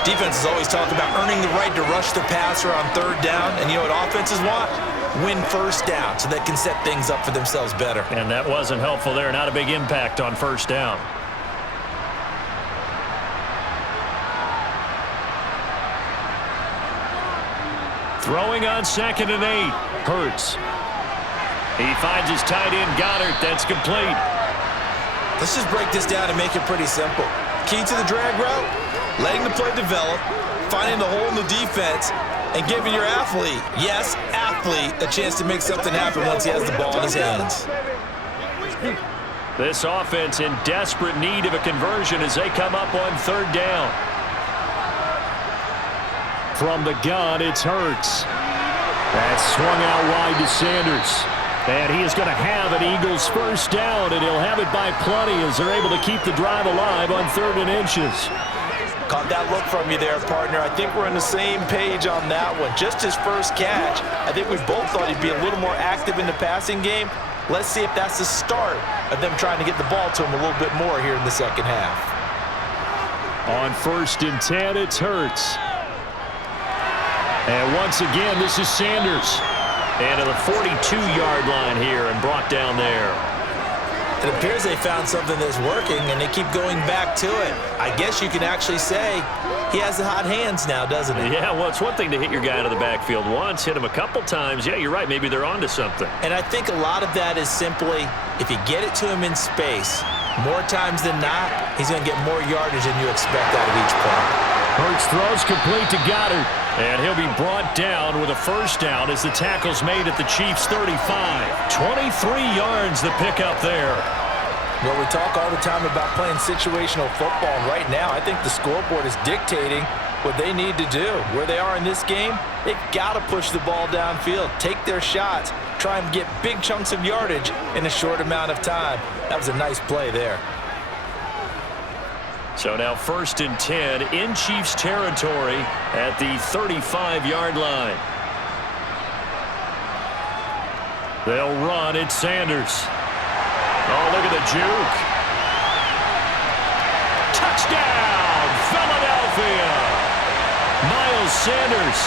Defenses always talk about earning the right to rush the passer on 3rd down. And you know what offenses want? Win 1st down so they can set things up for themselves better. And that wasn't helpful there. Not a big impact on 1st down. Throwing on 2nd and 8. Hurts. He finds his tight end, Goddard. That's complete. Let's just break this down and make it pretty simple. Key to the drag route, letting the play develop, finding the hole in the defense, and giving your athlete, yes, athlete, a chance to make something happen once he has the ball in his hands. This offense in desperate need of a conversion as they come up on 3rd down. From the gun, it's Hurts. That's swung out wide to Sanders. And he is going to have an Eagles 1st down, and he'll have it by plenty as they're able to keep the drive alive on 3rd and inches. Caught that look from you there, partner. I think we're on the same page on that one. Just his first catch. I think we both thought he'd be a little more active in the passing game. Let's see if that's the start of them trying to get the ball to him a little bit more here in the second half. On 1st and 10, it's Hurts. And once again, this is Sanders. And to the 42-yard line here and brought down there. It appears they found something that's working, and they keep going back to it. I guess you can actually say he has the hot hands now, doesn't he? Yeah, well, it's one thing to hit your guy out of the backfield once, hit him a couple times. Yeah, you're right. Maybe they're onto something. And I think a lot of that is simply if you get it to him in space, more times than not, he's going to get more yardage than you expect out of each play. Hurts throws complete to Goddard. And he'll be brought down with a 1st down as the tackle's made at the Chiefs' 35. 23 yards the pickup there. Well, we talk all the time about playing situational football, and right now I think the scoreboard is dictating what they need to do. Where they are in this game, they've got to push the ball downfield, take their shots, try and get big chunks of yardage in a short amount of time. That was a nice play there. So now 1st and 10 in Chiefs territory at the 35-yard line. They'll run. It's Sanders. Oh, look at the juke. Touchdown, Philadelphia. Miles Sanders,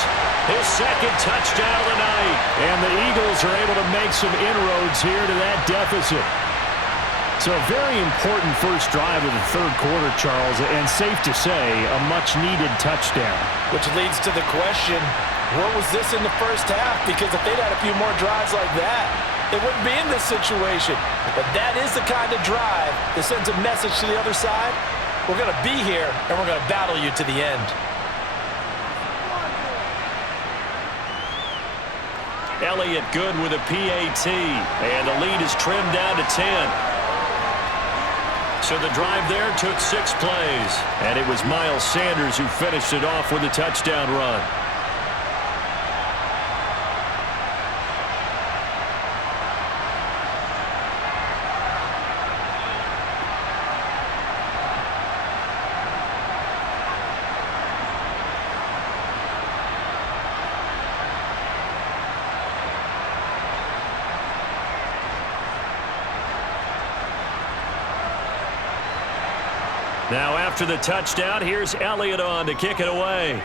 his 2nd touchdown of the night. And the Eagles are able to make some inroads here to that deficit. So a very important first drive of the 3rd quarter, Charles, and safe to say, a much-needed touchdown. Which leads to the question, what was this in the first half? Because if they'd had a few more drives like that, they wouldn't be in this situation. But that is the kind of drive that sends a message to the other side. We're going to be here, and we're going to battle you to the end. Elliott good with a PAT, and the lead is trimmed down to 10. So the drive there took 6 plays, and it was Miles Sanders who finished it off with a touchdown run. Now after the touchdown, here's Elliott on to kick it away.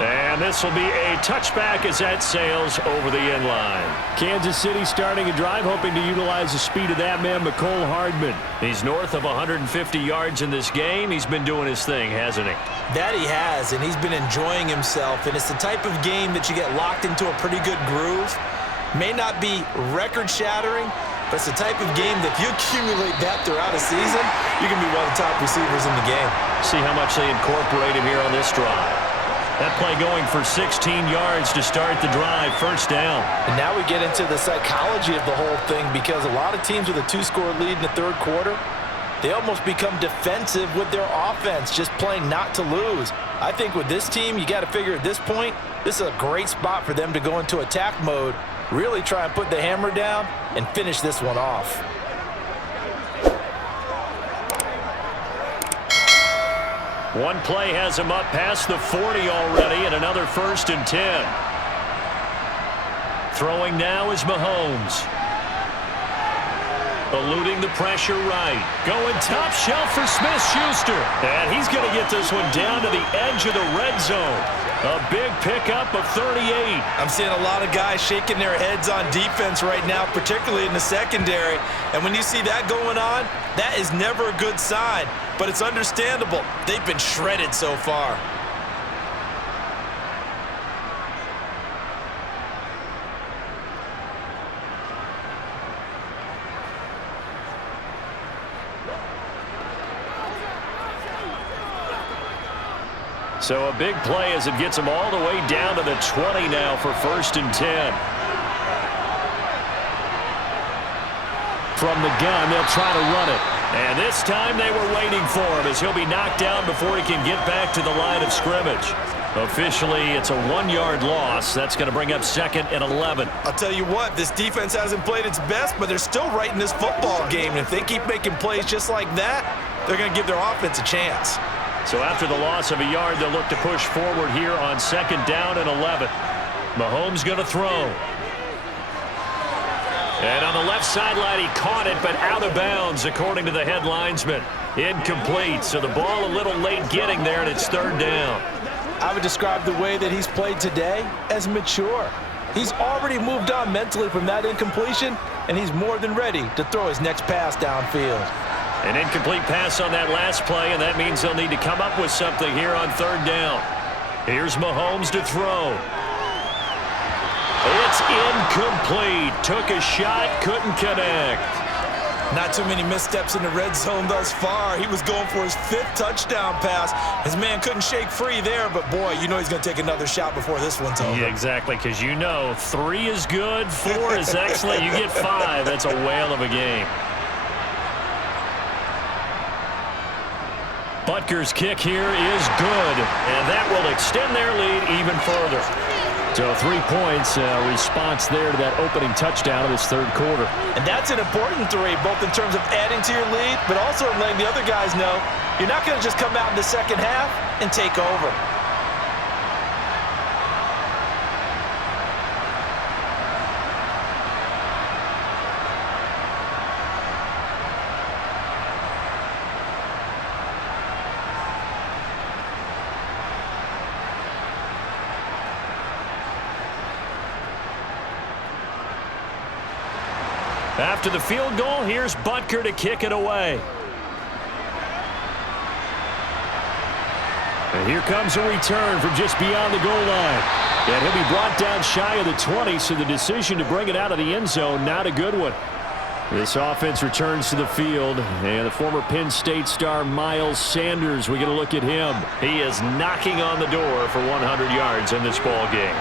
And this will be a touchback as that sails over the end line. Kansas City starting a drive, hoping to utilize the speed of that man, Mecole Hardman. He's north of 150 yards in this game. He's been doing his thing, hasn't he? That he has, and he's been enjoying himself. And it's the type of game that you get locked into a pretty good groove. May not be record-shattering, but it's the type of game that if you accumulate that throughout a season, you can be one of the top receivers in the game. See how much they incorporate him here on this drive. That play going for 16 yards to start the drive, first down. And now we get into the psychology of the whole thing, because a lot of teams with a 2-score lead in the third quarter, they almost become defensive with their offense, just playing not to lose. I think with this team, you got to figure at this point, this is a great spot for them to go into attack mode, really try and put the hammer down and finish this one off. One play has him up past the 40 already, and another 1st and 10. Throwing now is Mahomes. Eluding the pressure right. Going top shelf for Smith-Schuster. And he's going to get this one down to the edge of the red zone. A big pickup of 38. I'm seeing a lot of guys shaking their heads on defense right now, particularly in the secondary. And when you see that going on, that is never a good sign. But it's understandable. They've been shredded so far. So a big play as it gets him all the way down to the 20 now for 1st and 10. From the gun, they'll try to run it. And this time they were waiting for him, as he'll be knocked down before he can get back to the line of scrimmage. Officially, it's a 1-yard loss. That's going to bring up 2nd and 11. I'll tell you what, this defense hasn't played its best, but they're still right in this football game. And if they keep making plays just like that, they're going to give their offense a chance. So after the loss of a yard, they'll look to push forward here on 2nd down and 11. Mahomes going to throw. And on the left sideline, he caught it, but out of bounds, according to the head linesman. Incomplete, so the ball a little late getting there, and it's 3rd down. I would describe the way that he's played today as mature. He's already moved on mentally from that incompletion, and he's more than ready to throw his next pass downfield. An incomplete pass on that last play, and that means they'll need to come up with something here on 3rd down. Here's Mahomes to throw. It's incomplete. Took a shot, couldn't connect. Not too many missteps in the red zone thus far. He was going for his 5th touchdown pass. His man couldn't shake free there, but boy, you know he's going to take another shot before this one's over. Yeah, exactly, because you know 3 is good, 4 is excellent. You get 5. That's a whale of a game. Butker's kick here is good, and that will extend their lead even further. So 3 points, response there to that opening touchdown of this 3rd quarter. And that's an important 3, both in terms of adding to your lead, but also in letting the other guys know you're not going to just come out in the second half and take over. After the field goal, here's Butker to kick it away. And here comes a return from just beyond the goal line. And he'll be brought down shy of the 20, so the decision to bring it out of the end zone, not a good one. This offense returns to the field, and the former Penn State star Miles Sanders, we get a look at him. He is knocking on the door for 100 yards in this ball game.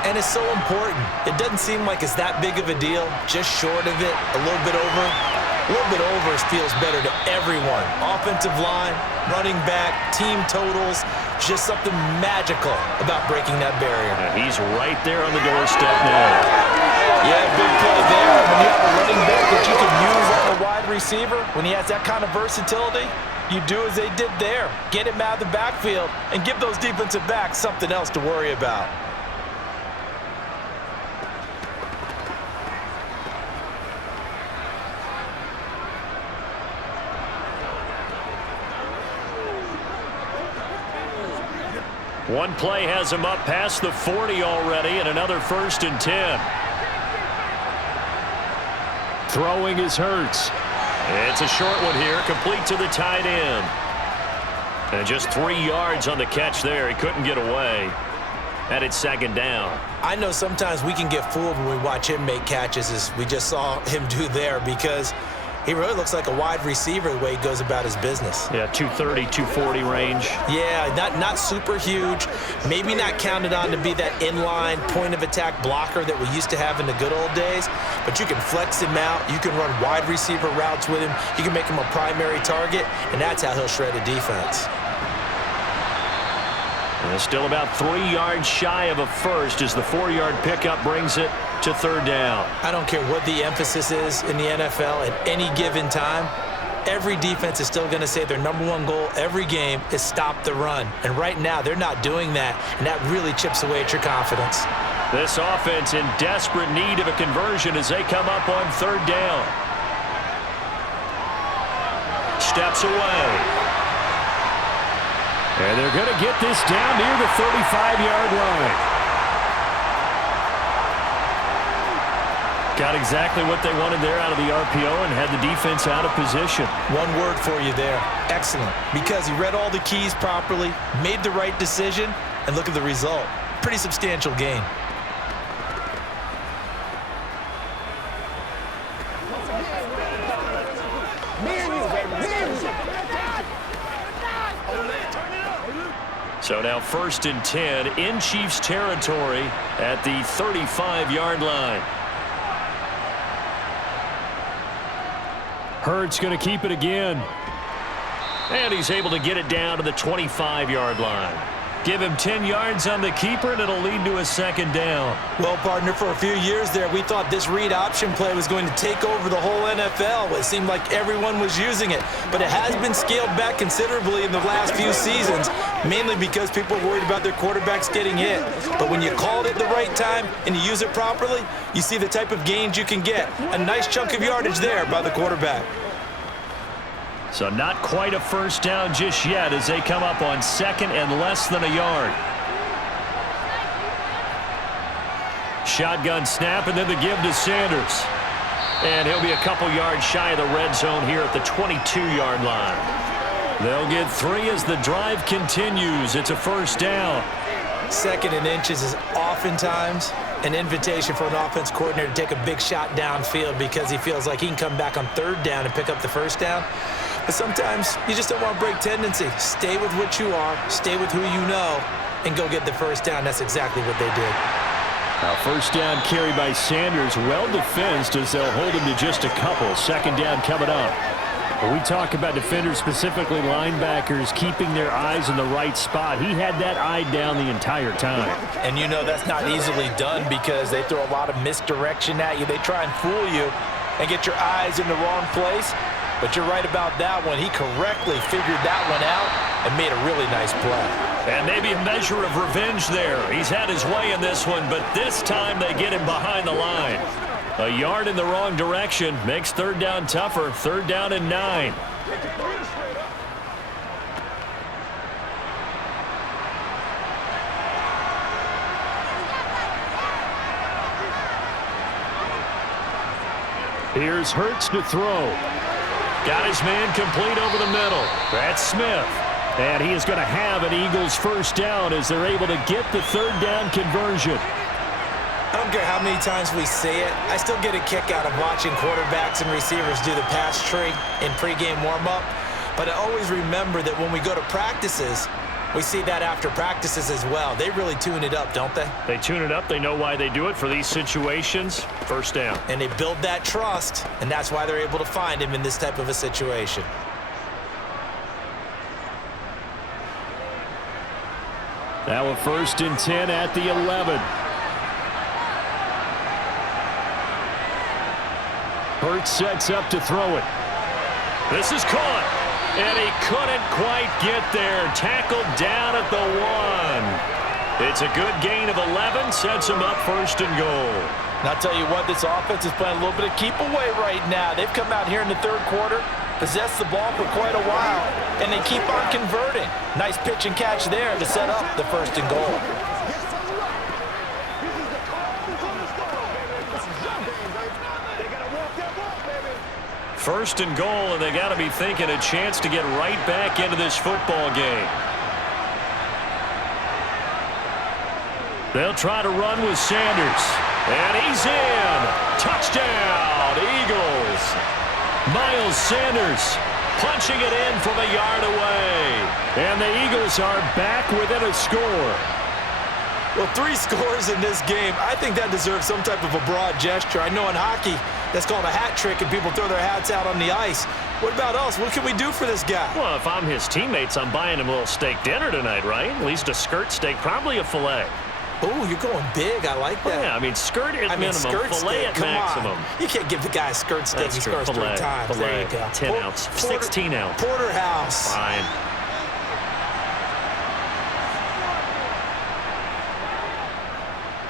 And it's so important. It doesn't seem like it's that big of a deal, just short of it, a little bit over. A little bit over feels better to everyone. Offensive line, running back, team totals, just something magical about breaking that barrier. And he's right there on the doorstep now. Yeah, big play there. When you have a running back that you can use like a wide receiver, when he has that kind of versatility, you do as they did there. Get him out of the backfield and give those defensive backs something else to worry about. One play has him up past the 40 already, and another 1st and 10. Throwing is Hurts. It's a short one here, complete to the tight end. And just 3 yards on the catch there. He couldn't get away. And it's 2nd down. I know sometimes we can get fooled when we watch him make catches, as we just saw him do there, because He really looks like a wide receiver the way he goes about his business. Yeah, 230, 240 range. Yeah, not super huge. Maybe not counted on to be that inline point-of-attack blocker that we used to have in the good old days, but you can flex him out. You can run wide receiver routes with him. You can make him a primary target, and that's how he'll shred a defense. And still about 3 yards shy of a first as the 4-yard pickup brings it to third down. I don't care what the emphasis is in the NFL at any given time. Every defense is still going to say their #1 goal every game is stop the run. And right now, they're not doing that, and that really chips away at your confidence. This offense in desperate need of a conversion as they come up on third down. Steps away. And they're going to get this down near the 35-yard line. Got exactly what they wanted there out of the RPO and had the defense out of position. One word for you there. Excellent. Because he read all the keys properly, made the right decision, and look at the result. Pretty substantial gain. So now 1st and 10 in Chiefs territory at the 35-yard line. Hurts going to keep it again. And he's able to get it down to the 25-yard line. Give him 10 yards on the keeper, and it'll lead to a second down. Well, partner, for a few years there, we thought this read option play was going to take over the whole NFL. It seemed like everyone was using it. But it has been scaled back considerably in the last few seasons, mainly because people are worried about their quarterbacks getting hit. But when you call it at the right time and you use it properly, you see the type of gains you can get. A nice chunk of yardage there by the quarterback. So not quite a first down just yet as they come up on second and less than a yard. Shotgun snap and then the give to Sanders. And he'll be a couple yards shy of the red zone here at the 22-yard line. They'll get 3 as the drive continues. It's a first down. 2nd and inches is oftentimes an invitation for an offense coordinator to take a big shot downfield because he feels like he can come back on 3rd down and pick up the first down. But sometimes you just don't want to break tendency. Stay with what you are, stay with who you know, and go get the first down. That's exactly what they did. Now first down carry by Sanders, well defensed as they'll hold him to just a couple. 2nd down coming up. When we talk about defenders, specifically linebackers, keeping their eyes in the right spot, he had that eye down the entire time. And you know that's not easily done because they throw a lot of misdirection at you. They try and fool you and get your eyes in the wrong place. But you're right about that one. He correctly figured that one out and made a really nice play. And maybe a measure of revenge there. He's had his way in this one, but this time they get him behind the line. A yard in the wrong direction makes 3rd down tougher. 3rd down and 9. Here's Hurts to throw. Got his man complete over the middle. That's Smith. And he is going to have an Eagles first down as they're able to get the 3rd down conversion. I don't care how many times we say it, I still get a kick out of watching quarterbacks and receivers do the pass tree in pregame warm-up. But I always remember that when we go to practices, we see that after practices as well. They really tune it up, don't they? They tune it up. They know why they do it for these situations. First down. And they build that trust, and that's why they're able to find him in this type of a situation. Now a 1st and 10 at the 11. Hurts sets up to throw it. This is caught. And he couldn't quite get there. Tackled down at the 1. It's a good gain of 11. Sets him up 1st and goal. And I'll tell you what, this offense is playing a little bit of keep away right now. They've come out here in the 3rd quarter, possessed the ball for quite a while, and they keep on converting. Nice pitch and catch there to set up the 1st and goal. First and goal, and they got to be thinking a chance to get right back into this football game. They'll try to run with Sanders. And he's in. Touchdown, Eagles. Miles Sanders punching it in from a yard away. And the Eagles are back within a score. Well, 3 scores in this game. I think that deserves some type of a broad gesture. I know in hockey, that's called a hat trick, and people throw their hats out on the ice. What about us? What can we do for this guy? Well, if I'm his teammates, I'm buying him a little steak dinner tonight, right? At least a skirt steak, probably a filet. Oh, you're going big. I like that. Yeah, I mean, skirt at minimum, skirt filet steak. at Come maximum. On. You can't give the guy a skirt steak. That's He true. scores 3 Filet, times. filet, There you go. 10 ounce, 16 ounce. Porterhouse. Fine.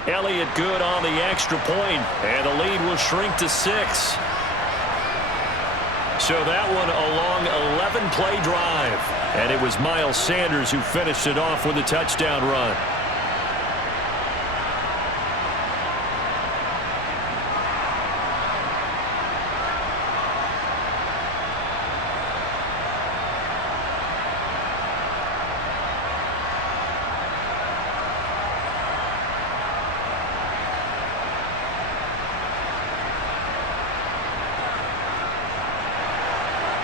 Elliott good on the extra point, and the lead will shrink to 6. So that one a long 11-play drive, and it was Miles Sanders who finished it off with a touchdown run.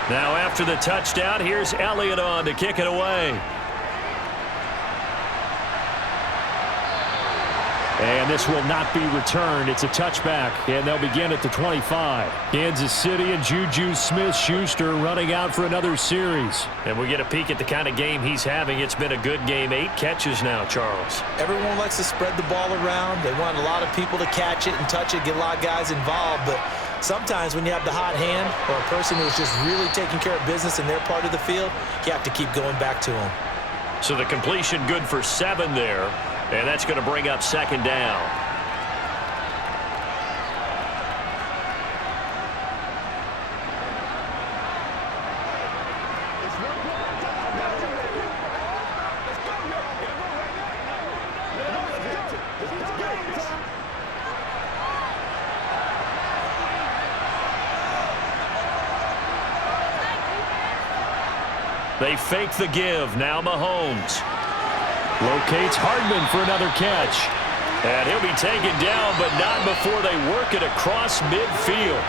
Now after the touchdown, here's Elliott on to kick it away. And this will not be returned. It's a touchback, and they'll begin at the 25. Kansas City and Juju Smith-Schuster running out for another series. And we get a peek at the kind of game he's having. It's been a good game. 8 catches now, Charles. Everyone likes to spread the ball around. They want a lot of people to catch it and touch it, get a lot of guys involved. But sometimes when you have the hot hand or a person who's just really taking care of business in their part of the field, you have to keep going back to them. So the completion good for 7 there. And that's going to bring up 2nd down. They fake the give. Now Mahomes locates Hardman for another catch. And he'll be taken down, but not before they work it across midfield.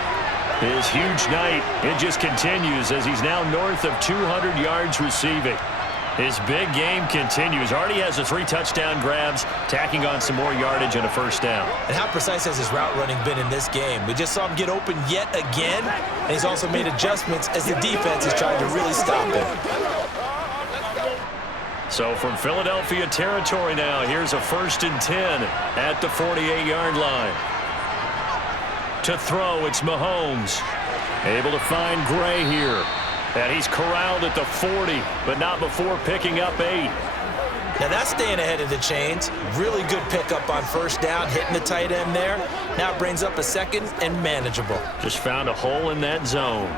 His huge night, it just continues as he's now north of 200 yards receiving. His big game continues. Already has the 3 touchdown grabs, tacking on some more yardage and a 1st down. And how precise has his route running been in this game? We just saw him get open yet again, and he's also made adjustments as the defense has tried to really stop him. So from Philadelphia territory now, here's a 1st and 10 at the 48-yard line. To throw, it's Mahomes. Able to find Gray here. And he's corralled at the 40, but not before picking up 8. Now that's staying ahead of the chains. Really good pickup on 1st down, hitting the tight end there. Now it brings up a 2nd and manageable. Just found a hole in that zone.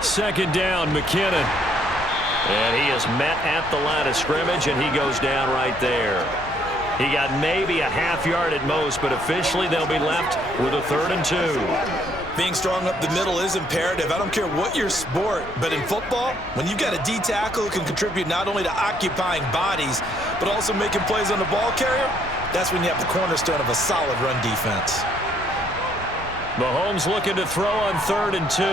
Second down, McKinnon. And he is met at the line of scrimmage, and he goes down right there. He got maybe a half yard at most, but officially they'll be left with a 3rd and 2. Being strong up the middle is imperative. I don't care what your sport, but in football, when you've got a D tackle who can contribute not only to occupying bodies, but also making plays on the ball carrier, that's when you have the cornerstone of a solid run defense. Mahomes looking to throw on 3rd and 2.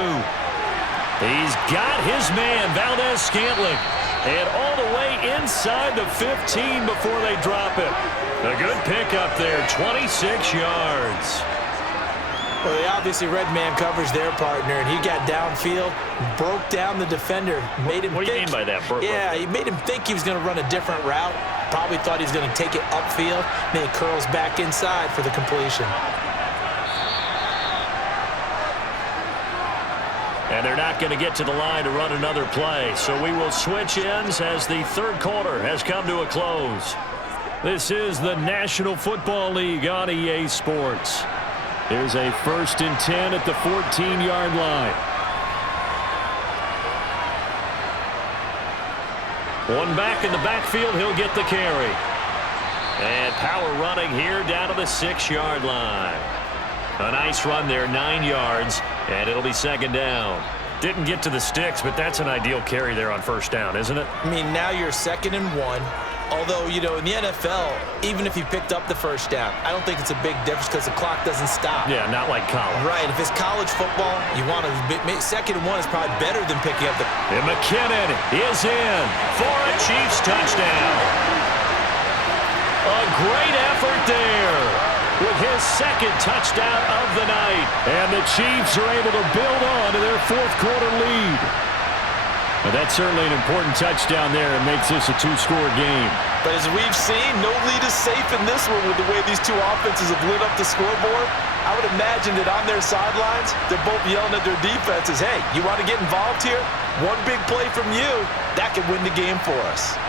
He's got his man, Valdez-Scantling, and all the way inside the 15 before they drop it. A good pickup there, 26 yards. Well, they obviously red man coverage their partner, and he got downfield, broke down the defender, made him What do you mean by that, Burke? Yeah, he made him think he was going to run a different route. Probably thought he was going to take it upfield, then he curls back inside for the completion. And they're not going to get to the line to run another play. So we will switch ends as the 3rd quarter has come to a close. This is the National Football League on EA Sports. Here's a 1st and 10 at the 14-yard line. One back in the backfield, he'll get the carry. And power running here down to the 6-yard line. A nice run there, 9 yards, and it'll be 2nd down. Didn't get to the sticks, but that's an ideal carry there on first down, isn't it? I mean, now you're 2nd and 1. Although, you know, in the NFL, even if you picked up the first down, I don't think it's a big difference because the clock doesn't stop. Yeah, not like college. Right. If it's college football, you want to 2nd and 1 is probably better than picking up the. And McKinnon is in for a Chiefs touchdown. A great effort there with his 2nd touchdown of the night. And the Chiefs are able to build on to their 4th quarter lead. Well, that's certainly an important touchdown there. It makes this a 2-score game. But as we've seen, no lead is safe in this one with the way these two offenses have lit up the scoreboard. I would imagine that on their sidelines, they're both yelling at their defenses, hey, you want to get involved here? One big play from you, that could win the game for us.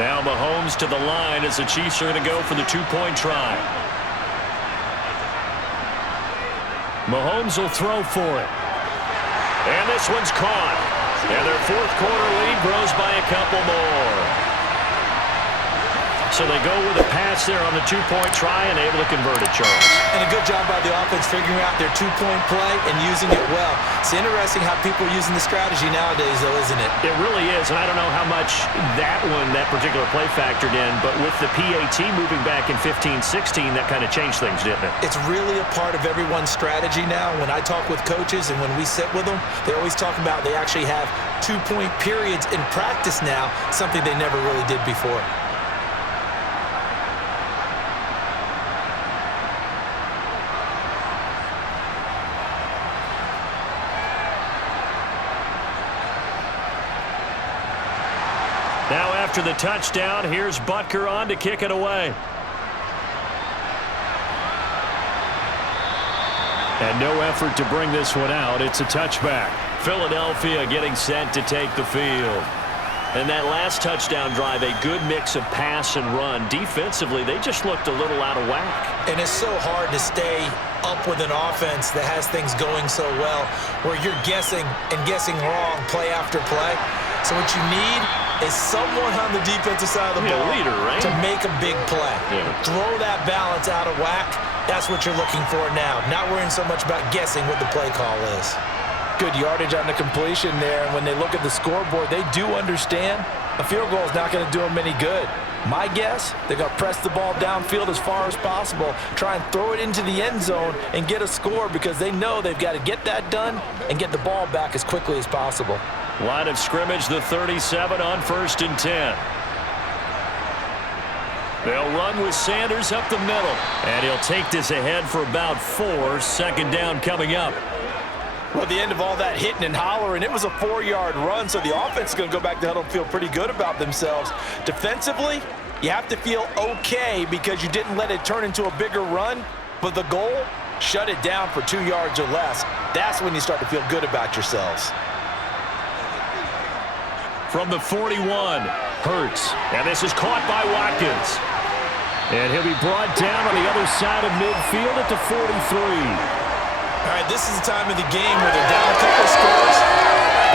Now Mahomes to the line as the Chiefs are going to go for the 2-point try. Mahomes will throw for it. And this one's caught. And their 4th quarter lead grows by a couple more. So they go with a pass there on the 2-point try and able to convert it, Charles. And a good job by the offense figuring out their 2-point play and using it well. It's interesting how people are using the strategy nowadays, though, isn't it? It really is, and I don't know how much that particular play factored in, but with the PAT moving back in 15-16, that kind of changed things, didn't it? It's really a part of everyone's strategy now. When I talk with coaches and when we sit with them, they always talk about they actually have 2-point periods in practice now, something they never really did before. Now after the touchdown, here's Butker on to kick it away. And no effort to bring this one out. It's a touchback. Philadelphia getting set to take the field. And that last touchdown drive, a good mix of pass and run. Defensively, they just looked a little out of whack. And it's so hard to stay up with an offense that has things going so well, where you're guessing and guessing wrong play after play. So what you need is someone on the defensive side of the ball leader, right? to make a big play. Yeah. Throw that balance out of whack. That's what you're looking for now. Not worrying so much about guessing what the play call is. Good yardage on the completion there. And when they look at the scoreboard, they do understand a field goal is not going to do them any good. My guess, they're going to press the ball downfield as far as possible, try and throw it into the end zone and get a score because they know they've got to get that done and get the ball back as quickly as possible. Line of scrimmage, the 37 on 1st and 10. They'll run with Sanders up the middle. And he'll take this ahead for about 4. 2nd down coming up. Well, at the end of all that hitting and hollering, it was a 4-yard run, so the offense is going to go back to huddle and feel pretty good about themselves. Defensively, you have to feel okay because you didn't let it turn into a bigger run, but the goal, shut it down for 2 yards or less. That's when you start to feel good about yourselves. From the 41, Hurts. And this is caught by Watkins. And he'll be brought down on the other side of midfield at the 43. All right, this is the time of the game where they're down a couple scores,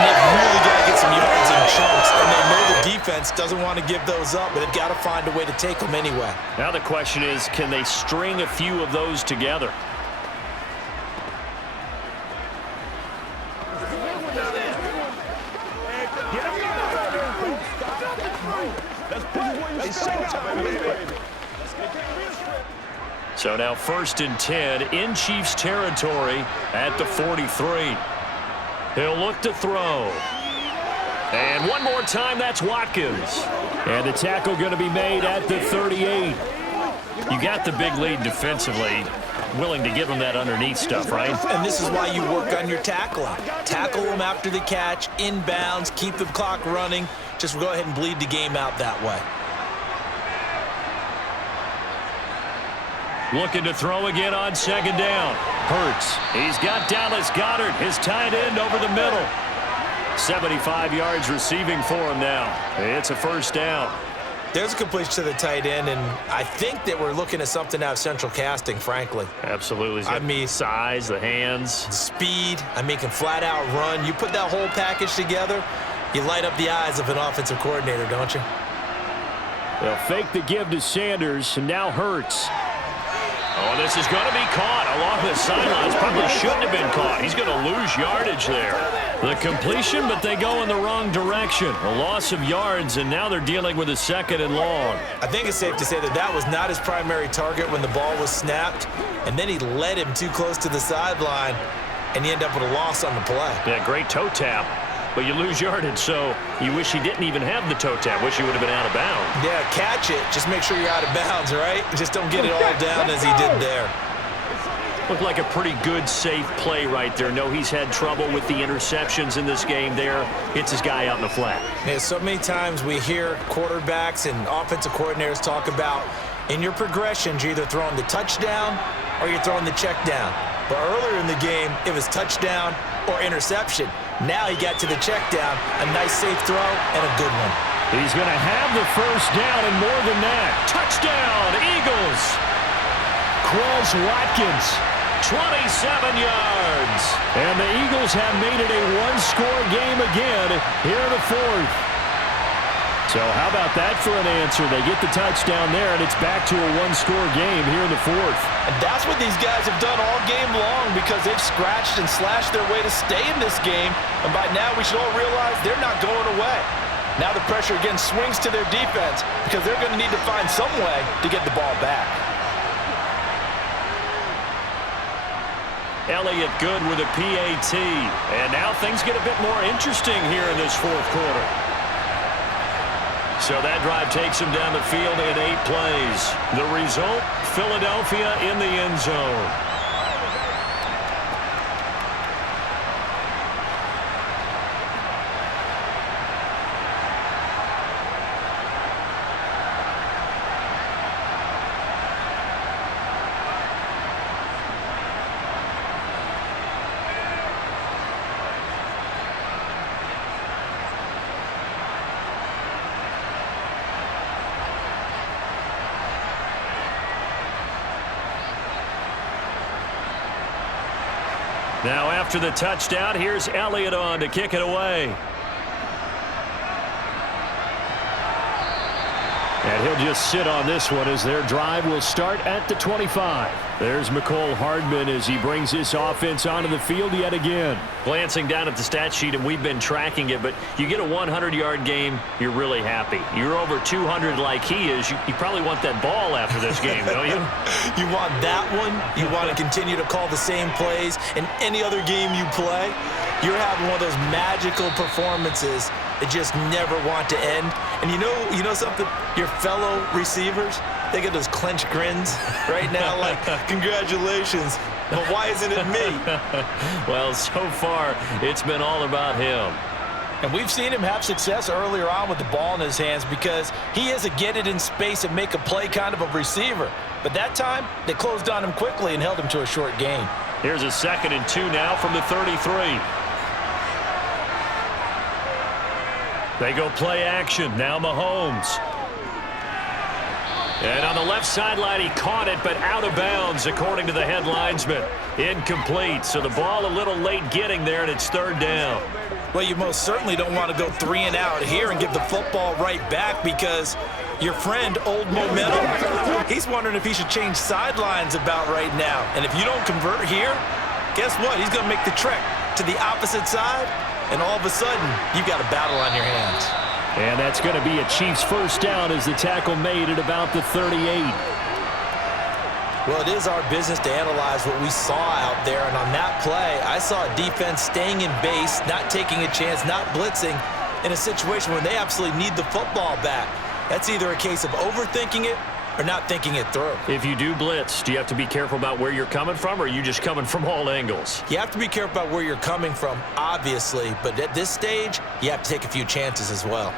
and they've really got to get some yards in chunks, and they know the defense doesn't want to give those up, but they've got to find a way to take them anyway. Now the question is, can they string a few of those together? So now 1st and 10 in Chiefs territory at the 43. He'll look to throw. And one more time, that's Watkins. And the tackle going to be made at the 38. You got the big lead defensively. Willing to give him that underneath stuff, right? And this is why you work on your tackling. Tackle them after the catch, inbounds, keep the clock running. Just go ahead and bleed the game out that way. Looking to throw again on 2nd down. Hurts. He's got Dallas Goedert, his tight end, over the middle. 75 yards receiving for him now. It's a 1st down. There's a completion to the tight end, and I think that we're looking at something out of Central Casting, frankly. Absolutely. I mean, size, the hands. Speed. I mean, can flat out run. You put that whole package together, you light up the eyes of an offensive coordinator, don't you? They'll fake the give to Sanders, and now Hurts. Oh, this is going to be caught along the sidelines. Probably shouldn't have been caught. He's going to lose yardage there. The completion, but they go in the wrong direction. A loss of yards, and now they're dealing with a 2nd and long. I think it's safe to say that that was not his primary target when the ball was snapped, and then he led him too close to the sideline, and he ended up with a loss on the play. Yeah, great toe tap, but you lose yardage, so you wish he didn't even have the toe tap. Wish he would have been out of bounds. Yeah, catch it. Just make sure you're out of bounds, right? Just don't get it all down as he did there. Looked like a pretty good, safe play right there. No, he's had trouble with the interceptions in this game there. Hits his guy out in the flat. Yeah, so many times we hear quarterbacks and offensive coordinators talk about in your progressions, you're either throwing the touchdown or you're throwing the check down. But earlier in the game, it was touchdown or interception. Now he got to the check down, a nice safe throw, and a good one. He's going to have the first down and more than that. Touchdown, Eagles. Quez Watkins. 27 yards. And the Eagles have made it a one-score game again here in the 4th. So how about that for an answer? They get the touchdown there, and it's back to a one-score game here in the 4th. And that's what these guys have done all game long because they've scratched and slashed their way to stay in this game. And by now we should all realize they're not going away. Now the pressure again swings to their defense because they're going to need to find some way to get the ball back. Elliott good with a PAT. And now things get a bit more interesting here in this 4th quarter. So that drive takes him down the field in 8 plays. The result, Philadelphia in the end zone. Now after the touchdown, here's Elliott on to kick it away. And he'll just sit on this one as their drive will start at the 25. There's Mecole Hardman as he brings this offense onto the field yet again. Glancing down at the stat sheet, and we've been tracking it, but you get a 100-yard game, you're really happy. You're over 200 like he is. You probably want that ball after this game, don't you? You want that one. You want to continue to call the same plays in any other game you play. You're having one of those magical performances that just never want to end. And you know something? Your fellow receivers, they get those clenched grins right now like, congratulations, but why isn't it me? Well, so far, it's been all about him. And we've seen him have success earlier on with the ball in his hands because he is a get it in space and make a play kind of a receiver. But that time, they closed on him quickly and held him to a short gain. Here's a 2nd and 2 now from the 33. They go play action. Now Mahomes. And on the left sideline, he caught it, but out of bounds, according to the head linesman. Incomplete. So the ball a little late getting there, and it's 3rd down. Well, you most certainly don't want to go 3 and out here and give the football right back because your friend, Old Momentum, he's wondering if he should change sidelines about right now. And if you don't convert here, guess what? He's going to make the trek to the opposite side. And all of a sudden, you've got a battle on your hands. And that's going to be a Chiefs first down as the tackle made at about the 38. Well, it is our business to analyze what we saw out there. And on that play, I saw a defense staying in base, not taking a chance, not blitzing in a situation where they absolutely need the football back. That's either a case of overthinking it or not thinking it through. If you do blitz, do you have to be careful about where you're coming from, or are you just coming from all angles? You have to be careful about where you're coming from, obviously, but at this stage, you have to take a few chances as well.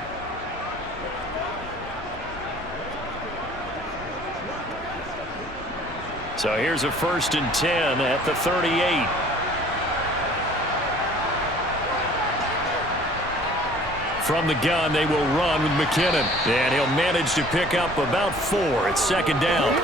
So here's a 1st and 10 at the 38. From the gun, they will run with McKinnon. And he'll manage to pick up about 4. It's 2nd down.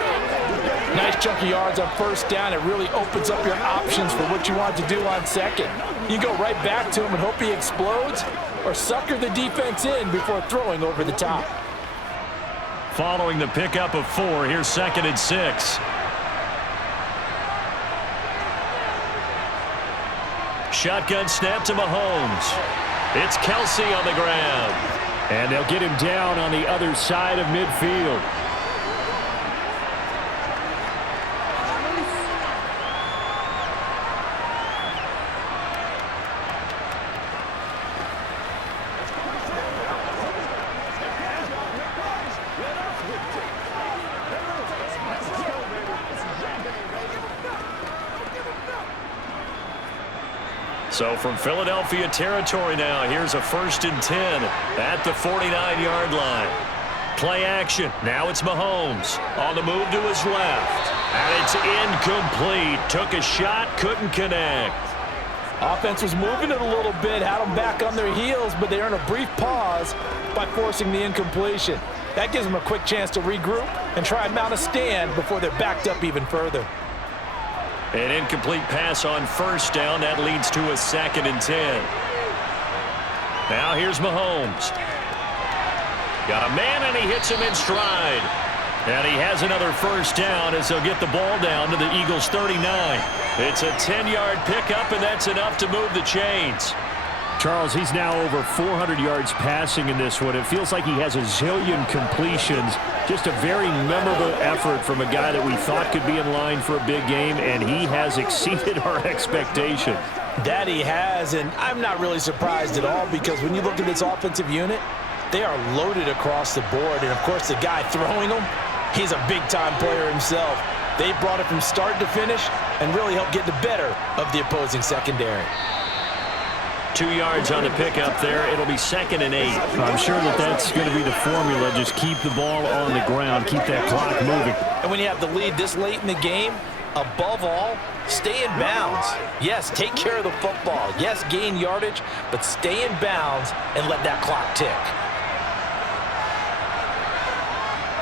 Nice chunk of yards on 1st down. It really opens up your options for what you want to do on 2nd. You go right back to him and hope he explodes, or sucker the defense in before throwing over the top. Following the pickup of 4, here's 2nd and 6. Shotgun snap to Mahomes. It's Kelsey on the ground. And they'll get him down on the other side of midfield. So from Philadelphia territory now, here's a 1st and 10 at the 49-yard line. Play action. Now it's Mahomes on the move to his left. And it's incomplete. Took a shot, couldn't connect. Offense was moving it a little bit, had them back on their heels, but they earned a brief pause by forcing the incompletion. That gives them a quick chance to regroup and try and mount a stand before they're backed up even further. An incomplete pass on 1st down. That leads to a 2nd and 10. Now here's Mahomes. Got a man, and he hits him in stride. And he has another 1st down as they'll get the ball down to the Eagles' 39. It's a 10-yard pickup, and that's enough to move the chains. Charles, he's now over 400 yards passing in this one. It feels like he has a zillion completions. Just a very memorable effort from a guy that we thought could be in line for a big game, and he has exceeded our expectation. That he has, and I'm not really surprised at all because when you look at this offensive unit, they are loaded across the board. And, of course, the guy throwing them, he's a big-time player himself. They brought it from start to finish and really helped get the better of the opposing secondary. 2 yards on the pickup there. It'll be 2nd and 8. I'm sure that's going to be the formula. Just keep the ball on the ground. Keep that clock moving. And when you have the lead this late in the game, above all, stay in bounds. Yes, take care of the football. Yes, gain yardage, but stay in bounds and let that clock tick.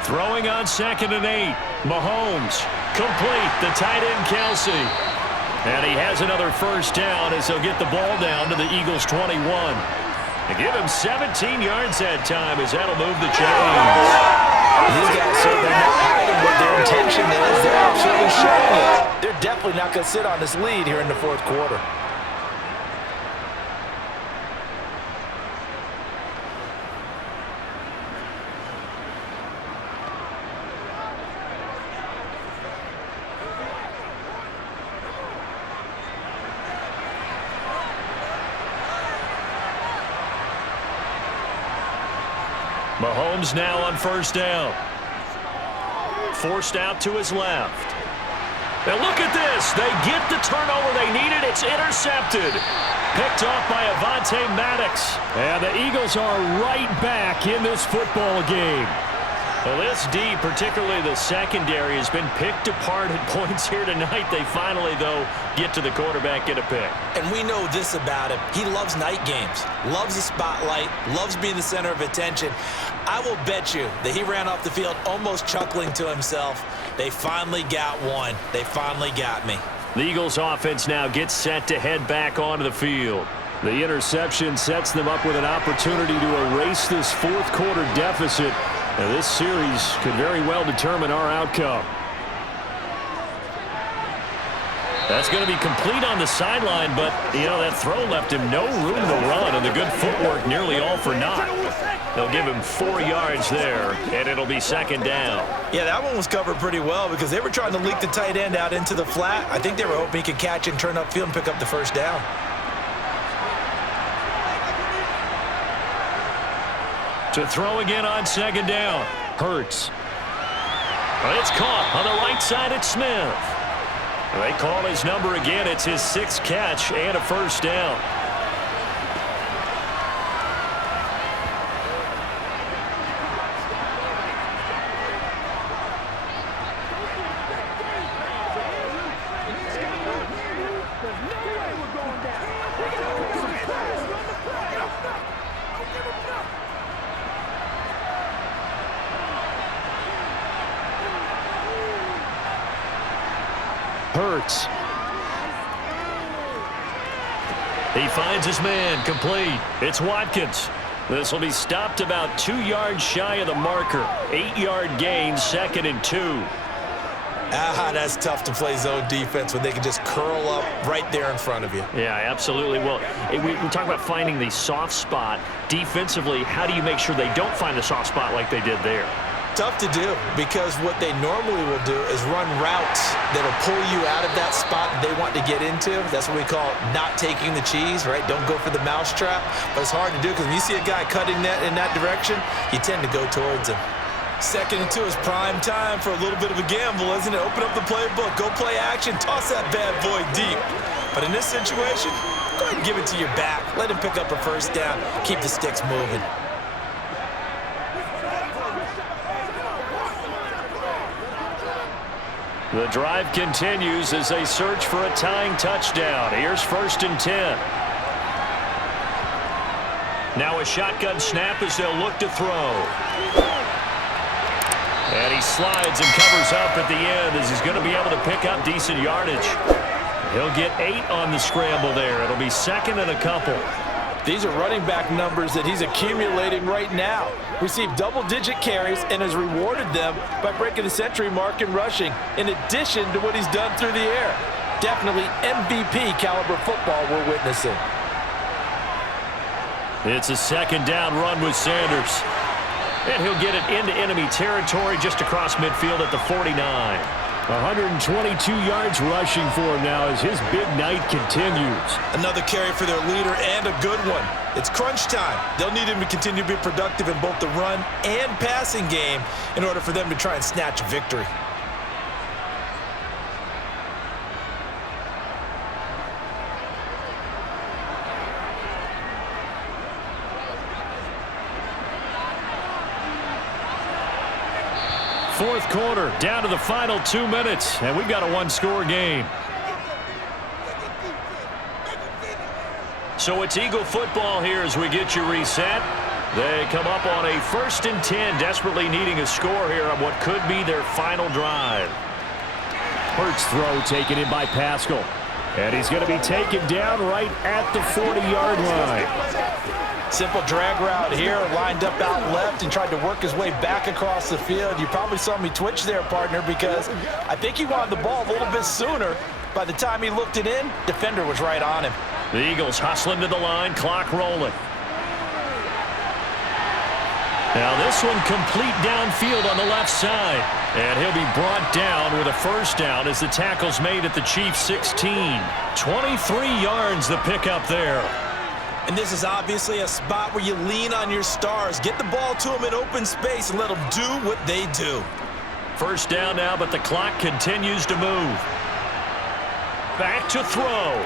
Throwing on 2nd and 8. Mahomes complete. The tight end Kelsey. And he has another 1st down as they'll get the ball down to the Eagles' 21. They give him 17 yards that time as that'll move the chains. These guys certainly not hiding what their intention is. They're absolutely showing it. They're definitely not going to sit on this lead here in the 4th quarter. Mahomes now on 1st down. Forced out to his left. And look at this. They get the turnover they needed. It's intercepted. Picked off by Avonte Maddox. And the Eagles are right back in this football game. Well, this D, particularly the secondary, has been picked apart at points here tonight. They finally, though, get to the quarterback, get a pick. And we know this about him. He loves night games, loves the spotlight, loves being the center of attention. I will bet you that he ran off the field almost chuckling to himself. They finally got one. They finally got me. The Eagles offense now gets set to head back onto the field. The interception sets them up with an opportunity to erase this 4th quarter deficit. Now, this series could very well determine our outcome. That's going to be complete on the sideline, but, you know, that throw left him no room to run, and the good footwork nearly all for naught. They'll give him 4 yards there, and it'll be 2nd down. Yeah, that one was covered pretty well because they were trying to leak the tight end out into the flat. I think they were hoping he could catch and turn upfield and pick up the 1st down. To throw again on 2nd down. Hurts. It's caught on the right side at Smith. They call his number again. It's his 6th catch and a 1st down. Hurts. He finds his man, complete. It's Watkins. This will be stopped about 2 yards shy of the marker. 8-yard gain, 2nd and 2. That's tough to play zone defense when they can just curl up right there in front of you. Yeah, absolutely. Well, we talk about finding the soft spot. Defensively, how do you make sure they don't find the soft spot like they did there? Tough to do, because what they normally will do is run routes that'll pull you out of that spot that they want to get into. That's what we call not taking the cheese, right? Don't go for the mousetrap. But it's hard to do because when you see a guy cutting that in that direction, you tend to go towards him. 2nd and 2 is prime time for a little bit of a gamble, isn't it? Open up the playbook, go play action, toss that bad boy deep. But in this situation, go ahead and give it to your back. Let him pick up a first down. Keep the sticks moving. The drive continues as they search for a tying touchdown. Here's 1st and 10. Now a shotgun snap as they'll look to throw. And he slides and covers up at the end as he's going to be able to pick up decent yardage. He'll get 8 on the scramble there. It'll be 2nd and a couple. These are running back numbers that he's accumulating right now. Received double-digit carries and has rewarded them by breaking the century mark in rushing, in addition to what he's done through the air. Definitely MVP caliber football we're witnessing. It's a 2nd down run with Sanders. And he'll get it into enemy territory just across midfield at the 49. 122 yards rushing for him now as his big night continues. Another carry for their leader, and a good one. It's crunch time. They'll need him to continue to be productive in both the run and passing game in order for them to try and snatch a victory. Fourth quarter, down to the final 2 minutes, and we've got a one-score game. So it's Eagle football here as we get you reset. They come up on a 1st and 10, desperately needing a score here on what could be their final drive. Hurts throw taken in by Pascal. And he's going to be taken down right at the 40-yard line. Simple drag route here, lined up out left and tried to work his way back across the field. You probably saw me twitch there, partner, because I think he wanted the ball a little bit sooner. By the time he looked it in, defender was right on him. The Eagles hustling to the line, clock rolling. Now this one complete downfield on the left side. And he'll be brought down with a first down as the tackle's made at the Chiefs' 16. 23 yards the pickup there. And this is obviously a spot where you lean on your stars. Get the ball to them in open space and let them do what they do. First down now, but the clock continues to move. Back to throw.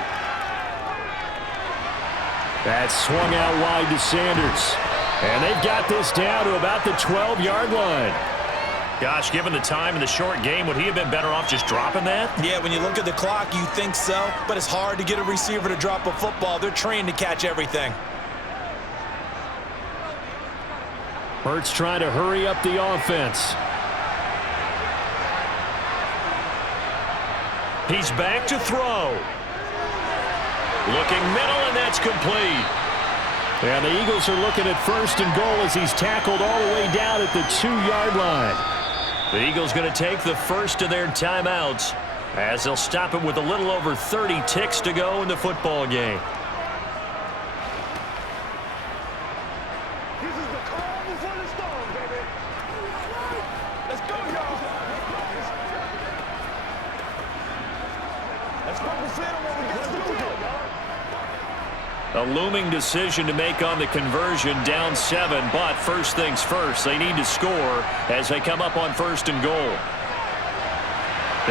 That's swung out wide to Sanders. And they've got this down to about the 12-yard line. Gosh, given the time in the short game, would he have been better off just dropping that? Yeah, when you look at the clock, you think so. But it's hard to get a receiver to drop a football. They're trained to catch everything. Hurts trying to hurry up the offense. He's back to throw. Looking middle, and that's complete. And the Eagles are looking at 1st and goal as he's tackled all the way down at the 2-yard line. The Eagles going to take the first of their timeouts as they'll stop it with a little over 30 ticks to go in the football game. This is the calm before the storm, baby. Let's go, y'all. Let's focus in on what we got to do here, y'all. A looming decision to make on the conversion, down 7, but first things first, they need to score as they come up on 1st and goal.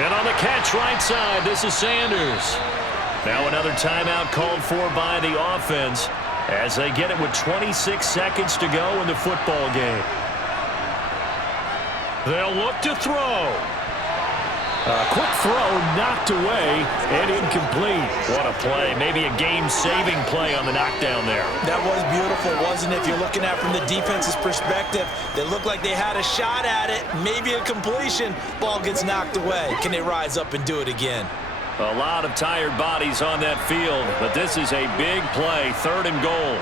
And on the catch right side, this is Sanders. Now another timeout called for by the offense as they get it with 26 seconds to go in the football game. They'll look to throw. A quick throw knocked away and incomplete. What a play. Maybe a game-saving play on the knockdown there. That was beautiful, wasn't it? If you're looking at it from the defense's perspective, they looked like they had a shot at it, maybe a completion. Ball gets knocked away. Can they rise up and do it again? A lot of tired bodies on that field, but this is a big play. 3rd and goal.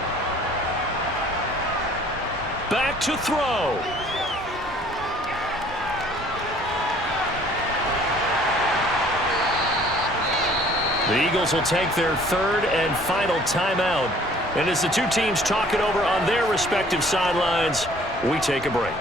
Back to throw. The Eagles will take their third and final timeout. And as the two teams talk it over on their respective sidelines, we take a break.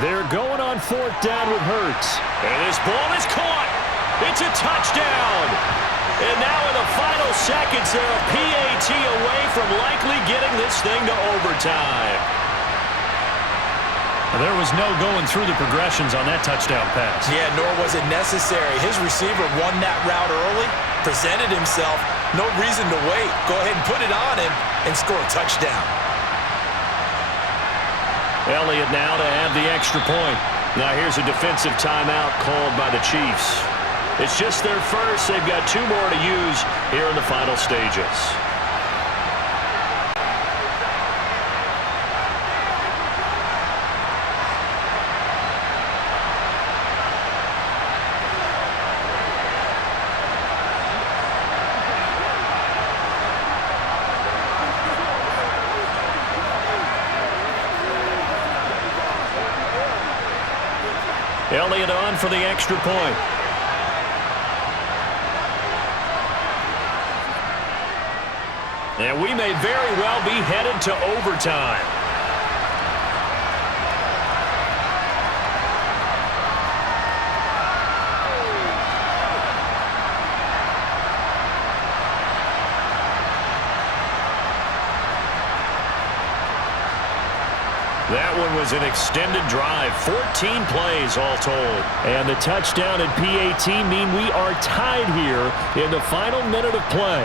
They're going on fourth down with Hurts. And this ball is caught. It's a touchdown. And now in the final seconds, they're a PAT away from likely getting this thing to overtime. There was no going through the progressions on that touchdown pass. Yeah, nor was it necessary. His receiver won that route early, presented himself. No reason to wait. Go ahead and put it on him and score a touchdown. Elliott now to have the extra point. Now here's a defensive timeout called by the Chiefs. It's just their first. They've got two more to use here in the final stages. Elliott on for the extra point. And we may very well be headed to overtime. That one was an extended drive, 14 plays all told. And the touchdown and PAT mean we are tied here in the final minute of play.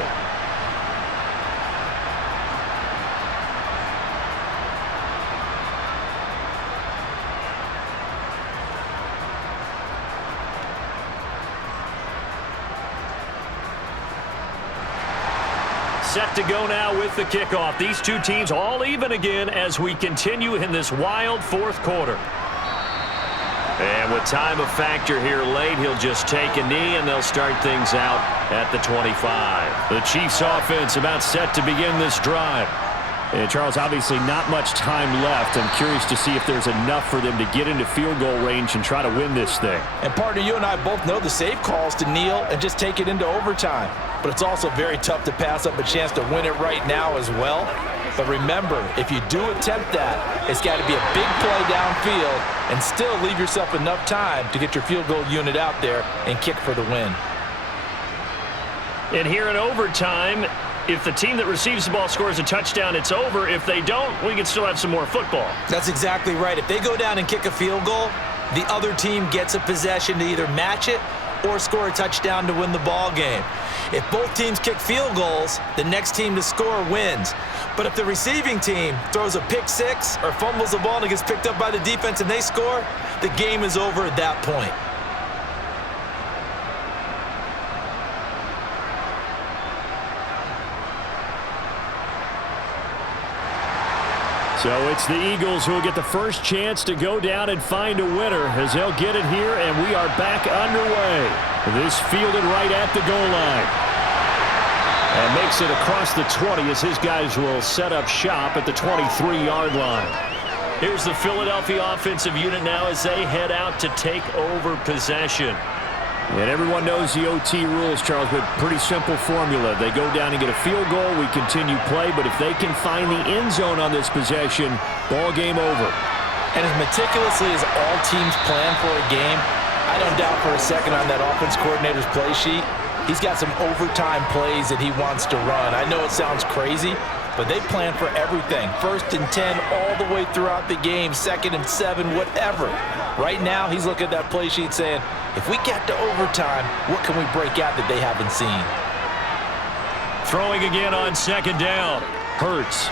Set to go now with the kickoff. These two teams all even again as we continue in this wild fourth quarter. And with time of factor here late, he'll just take a knee and they'll start things out at the 25. The Chiefs offense about set to begin this drive. And Charles, obviously not much time left. I'm curious to see if there's enough for them to get into field goal range and try to win this thing. And partner, you and I both know the safe calls to kneel and just take it into overtime. But it's also very tough to pass up a chance to win it right now as well. But remember, if you do attempt that, it's got to be a big play downfield and still leave yourself enough time to get your field goal unit out there and kick for the win. And here in overtime, if the team that receives the ball scores a touchdown, it's over. If they don't, we can still have some more football. That's exactly right. If they go down and kick a field goal, the other team gets a possession to either match it or score a touchdown to win the ball game. If both teams kick field goals, the next team to score wins. But if the receiving team throws a pick six or fumbles the ball and it gets picked up by the defense and they score, the game is over at that point. So it's the Eagles who will get the first chance to go down and find a winner as they'll get it here, and we are back underway. This fielded right at the goal line. And makes it across the 20 as his guys will set up shop at the 23-yard line. Here's the Philadelphia offensive unit now as they head out to take over possession. And everyone knows the OT rules, Charles, but pretty simple formula. They go down and get a field goal, we continue play, but if they can find the end zone on this possession, ball game over. And as meticulously as all teams plan for a game, I don't doubt for a second on that offense coordinator's play sheet, he's got some overtime plays that he wants to run. I know it sounds crazy, but they plan for everything. 1st and 10 all the way throughout the game, 2nd and 7, whatever. Right now, he's looking at that play sheet saying, if we get to overtime, what can we break out that they haven't seen? Throwing again on 2nd down. Hurts.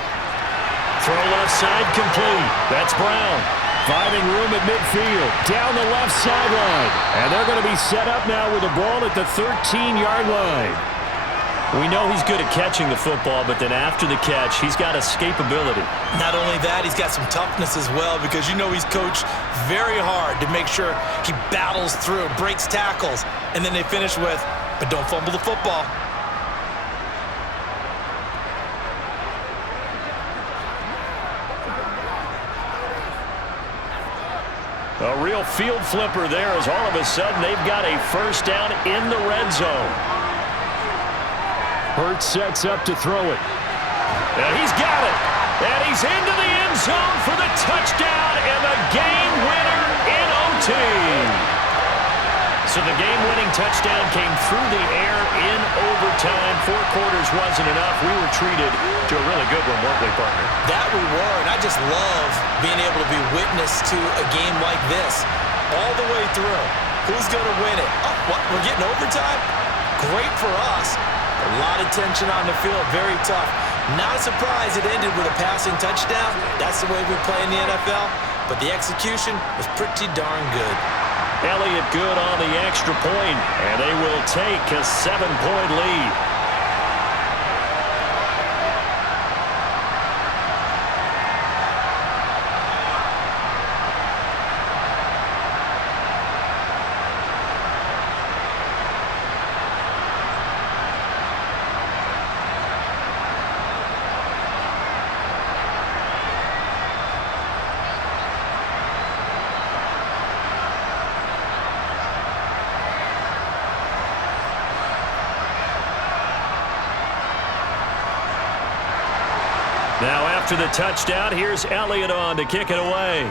Throw left side complete. That's Brown. Finding room at midfield. Down the left sideline. And they're going to be set up now with the ball at the 13-yard line. We know he's good at catching the football, but then after the catch, he's got escapability. Not only that, he's got some toughness as well, because you know he's coached very hard to make sure he battles through, breaks tackles, and then they finish with, but don't fumble the football. A real field flipper there as all of a sudden they've got a first down in the red zone. Hurts sets up to throw it. And he's got it. And he's into the end zone for the touchdown and the game winner in OT. So the game-winning touchdown came through the air in overtime. 4 quarters wasn't enough. We were treated to a really good one, weren't we, partner? That we were, and I just love being able to be witness to a game like this all the way through. Who's going to win it? Oh, what? We're getting overtime? Great for us. A lot of tension on the field, very tough. Not a surprise it ended with a passing touchdown. That's the way we play in the NFL. But the execution was pretty darn good. Elliott good on the extra point, and they will take a 7-point lead. Now after the touchdown, here's Elliott on to kick it away.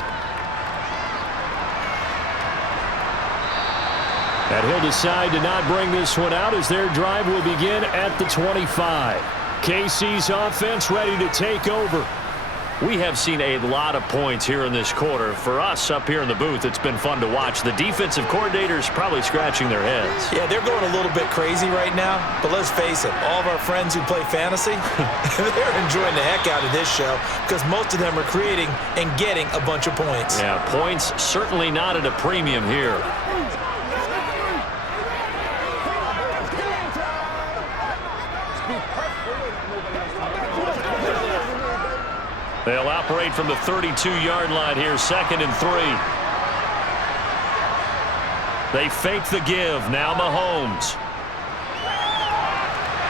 And he'll decide to not bring this one out as their drive will begin at the 25. KC's offense ready to take over. We have seen a lot of points here in this quarter. For us up here in the booth, it's been fun to watch. The defensive coordinators probably scratching their heads. Yeah, they're going a little bit crazy right now, but let's face it, all of our friends who play fantasy, they're enjoying the heck out of this show because most of them are creating and getting a bunch of points. Yeah, points certainly not at a premium here. They'll operate from the 32-yard line here, 2nd and 3. They fake the give. Now Mahomes.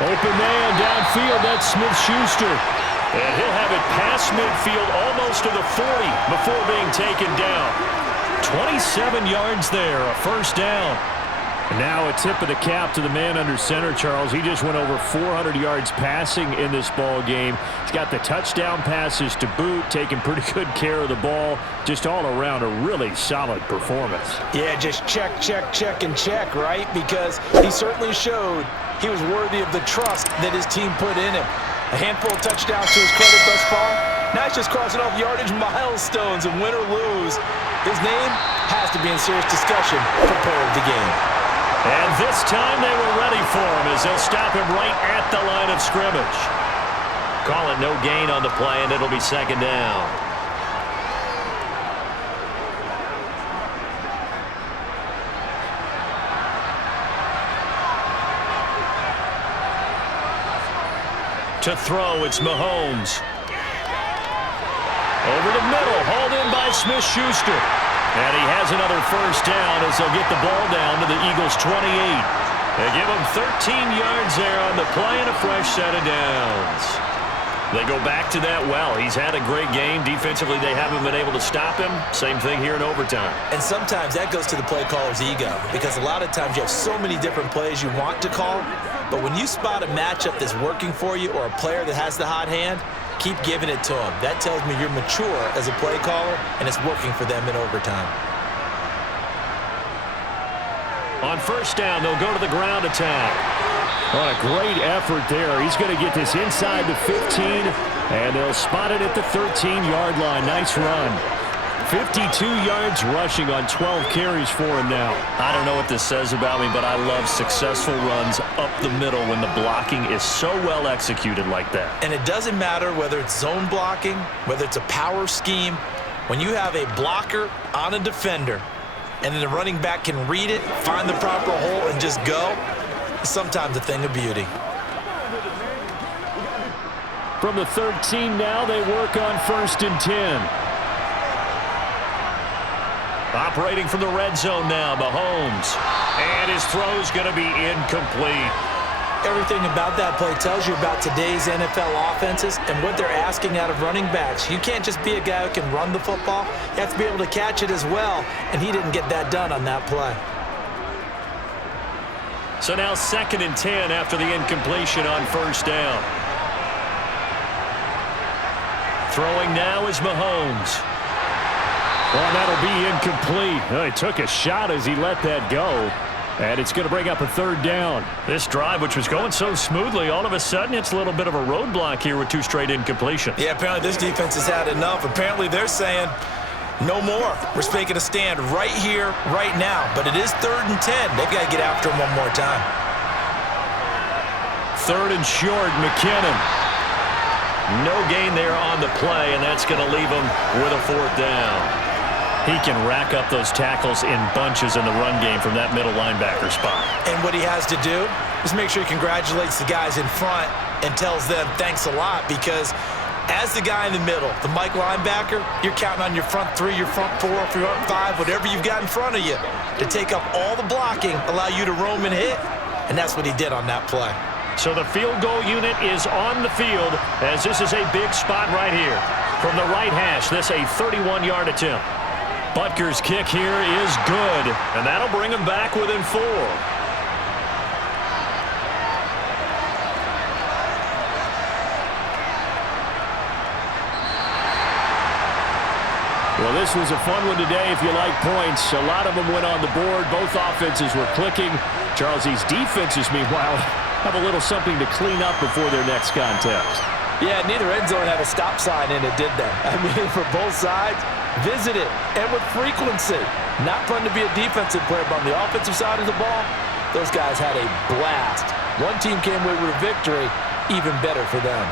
Open man downfield. That's Smith-Schuster. And he'll have it past midfield almost to the 40 before being taken down. 27 yards there, a first down. And now a tip of the cap to the man under center, Charles. He just went over 400 yards passing in this ball game. He's got the touchdown passes to boot, taking pretty good care of the ball. Just all around a really solid performance. Yeah, just check, and check, right? Because he certainly showed he was worthy of the trust that his team put in him. A handful of touchdowns to his credit thus far. Now he's just crossing off yardage milestones, and win or lose, his name has to be in serious discussion for player of the game. And this time they were ready for him as they'll stop him right at the line of scrimmage. Call it no gain on the play, and it'll be 2nd down. To throw, it's Mahomes. Over the middle, hauled in by Smith-Schuster. And he has another first down as they'll get the ball down to the Eagles' 28. They give him 13 yards there on the play and a fresh set of downs. They go back to that well. He's had a great game. Defensively, they haven't been able to stop him. Same thing here in overtime. And sometimes that goes to the play caller's ego because a lot of times you have so many different plays you want to call. But when you spot a matchup that's working for you or a player that has the hot hand, keep giving it to him. That tells me you're mature as a play caller, and it's working for them in overtime. On first down, they'll go to the ground attack. What a great effort there. He's going to get this inside the 15, and they'll spot it at the 13-yard line. Nice run. 52 yards rushing on 12 carries for him now. I don't know what this says about me, but I love successful runs up the middle when the blocking is so well executed like that. And it doesn't matter whether it's zone blocking, whether it's a power scheme. When you have a blocker on a defender, and then the running back can read it, find the proper hole, and just go, it's sometimes a thing of beauty. From the 13 now, they work on 1st and 10. Operating from the red zone now, Mahomes. And his throw's going to be incomplete. Everything about that play tells you about today's NFL offenses and what they're asking out of running backs. You can't just be a guy who can run the football. You have to be able to catch it as well, and he didn't get that done on that play. So now 2nd and 10 after the incompletion on 1st down. Throwing now is Mahomes. Well, that'll be incomplete. Well, he took a shot as he let that go. And it's going to bring up a 3rd down. This drive, which was going so smoothly, all of a sudden it's a little bit of a roadblock here with 2 straight incompletions. Yeah, apparently this defense has had enough. Apparently they're saying no more. We're making a stand right here, right now. But it is 3rd and 10. They've got to get after him one more time. 3rd and short, McKinnon. No gain there on the play, and that's going to leave him with a 4th down. He can rack up those tackles in bunches in the run game from that middle linebacker spot. And what he has to do is make sure he congratulates the guys in front and tells them thanks a lot, because as the guy in the middle, the Mike linebacker, you're counting on your front 3, your front 4, your front 5, whatever you've got in front of you to take up all the blocking, allow you to roam and hit, and that's what he did on that play. So the field goal unit is on the field as this is a big spot right here. From the right hash, this a 31-yard attempt. Butker's kick here is good, and that'll bring him back within 4. Well, this was a fun one today if you like points. A lot of them went on the board. Both offenses were clicking. Charles, these defenses, meanwhile, have a little something to clean up before their next contest. Yeah, neither end zone had a stop sign in it, did they? I mean, for both sides, visit it, and with frequency. Not fun to be a defensive player, but on the offensive side of the ball, those guys had a blast. One team came away with a victory, even better for them.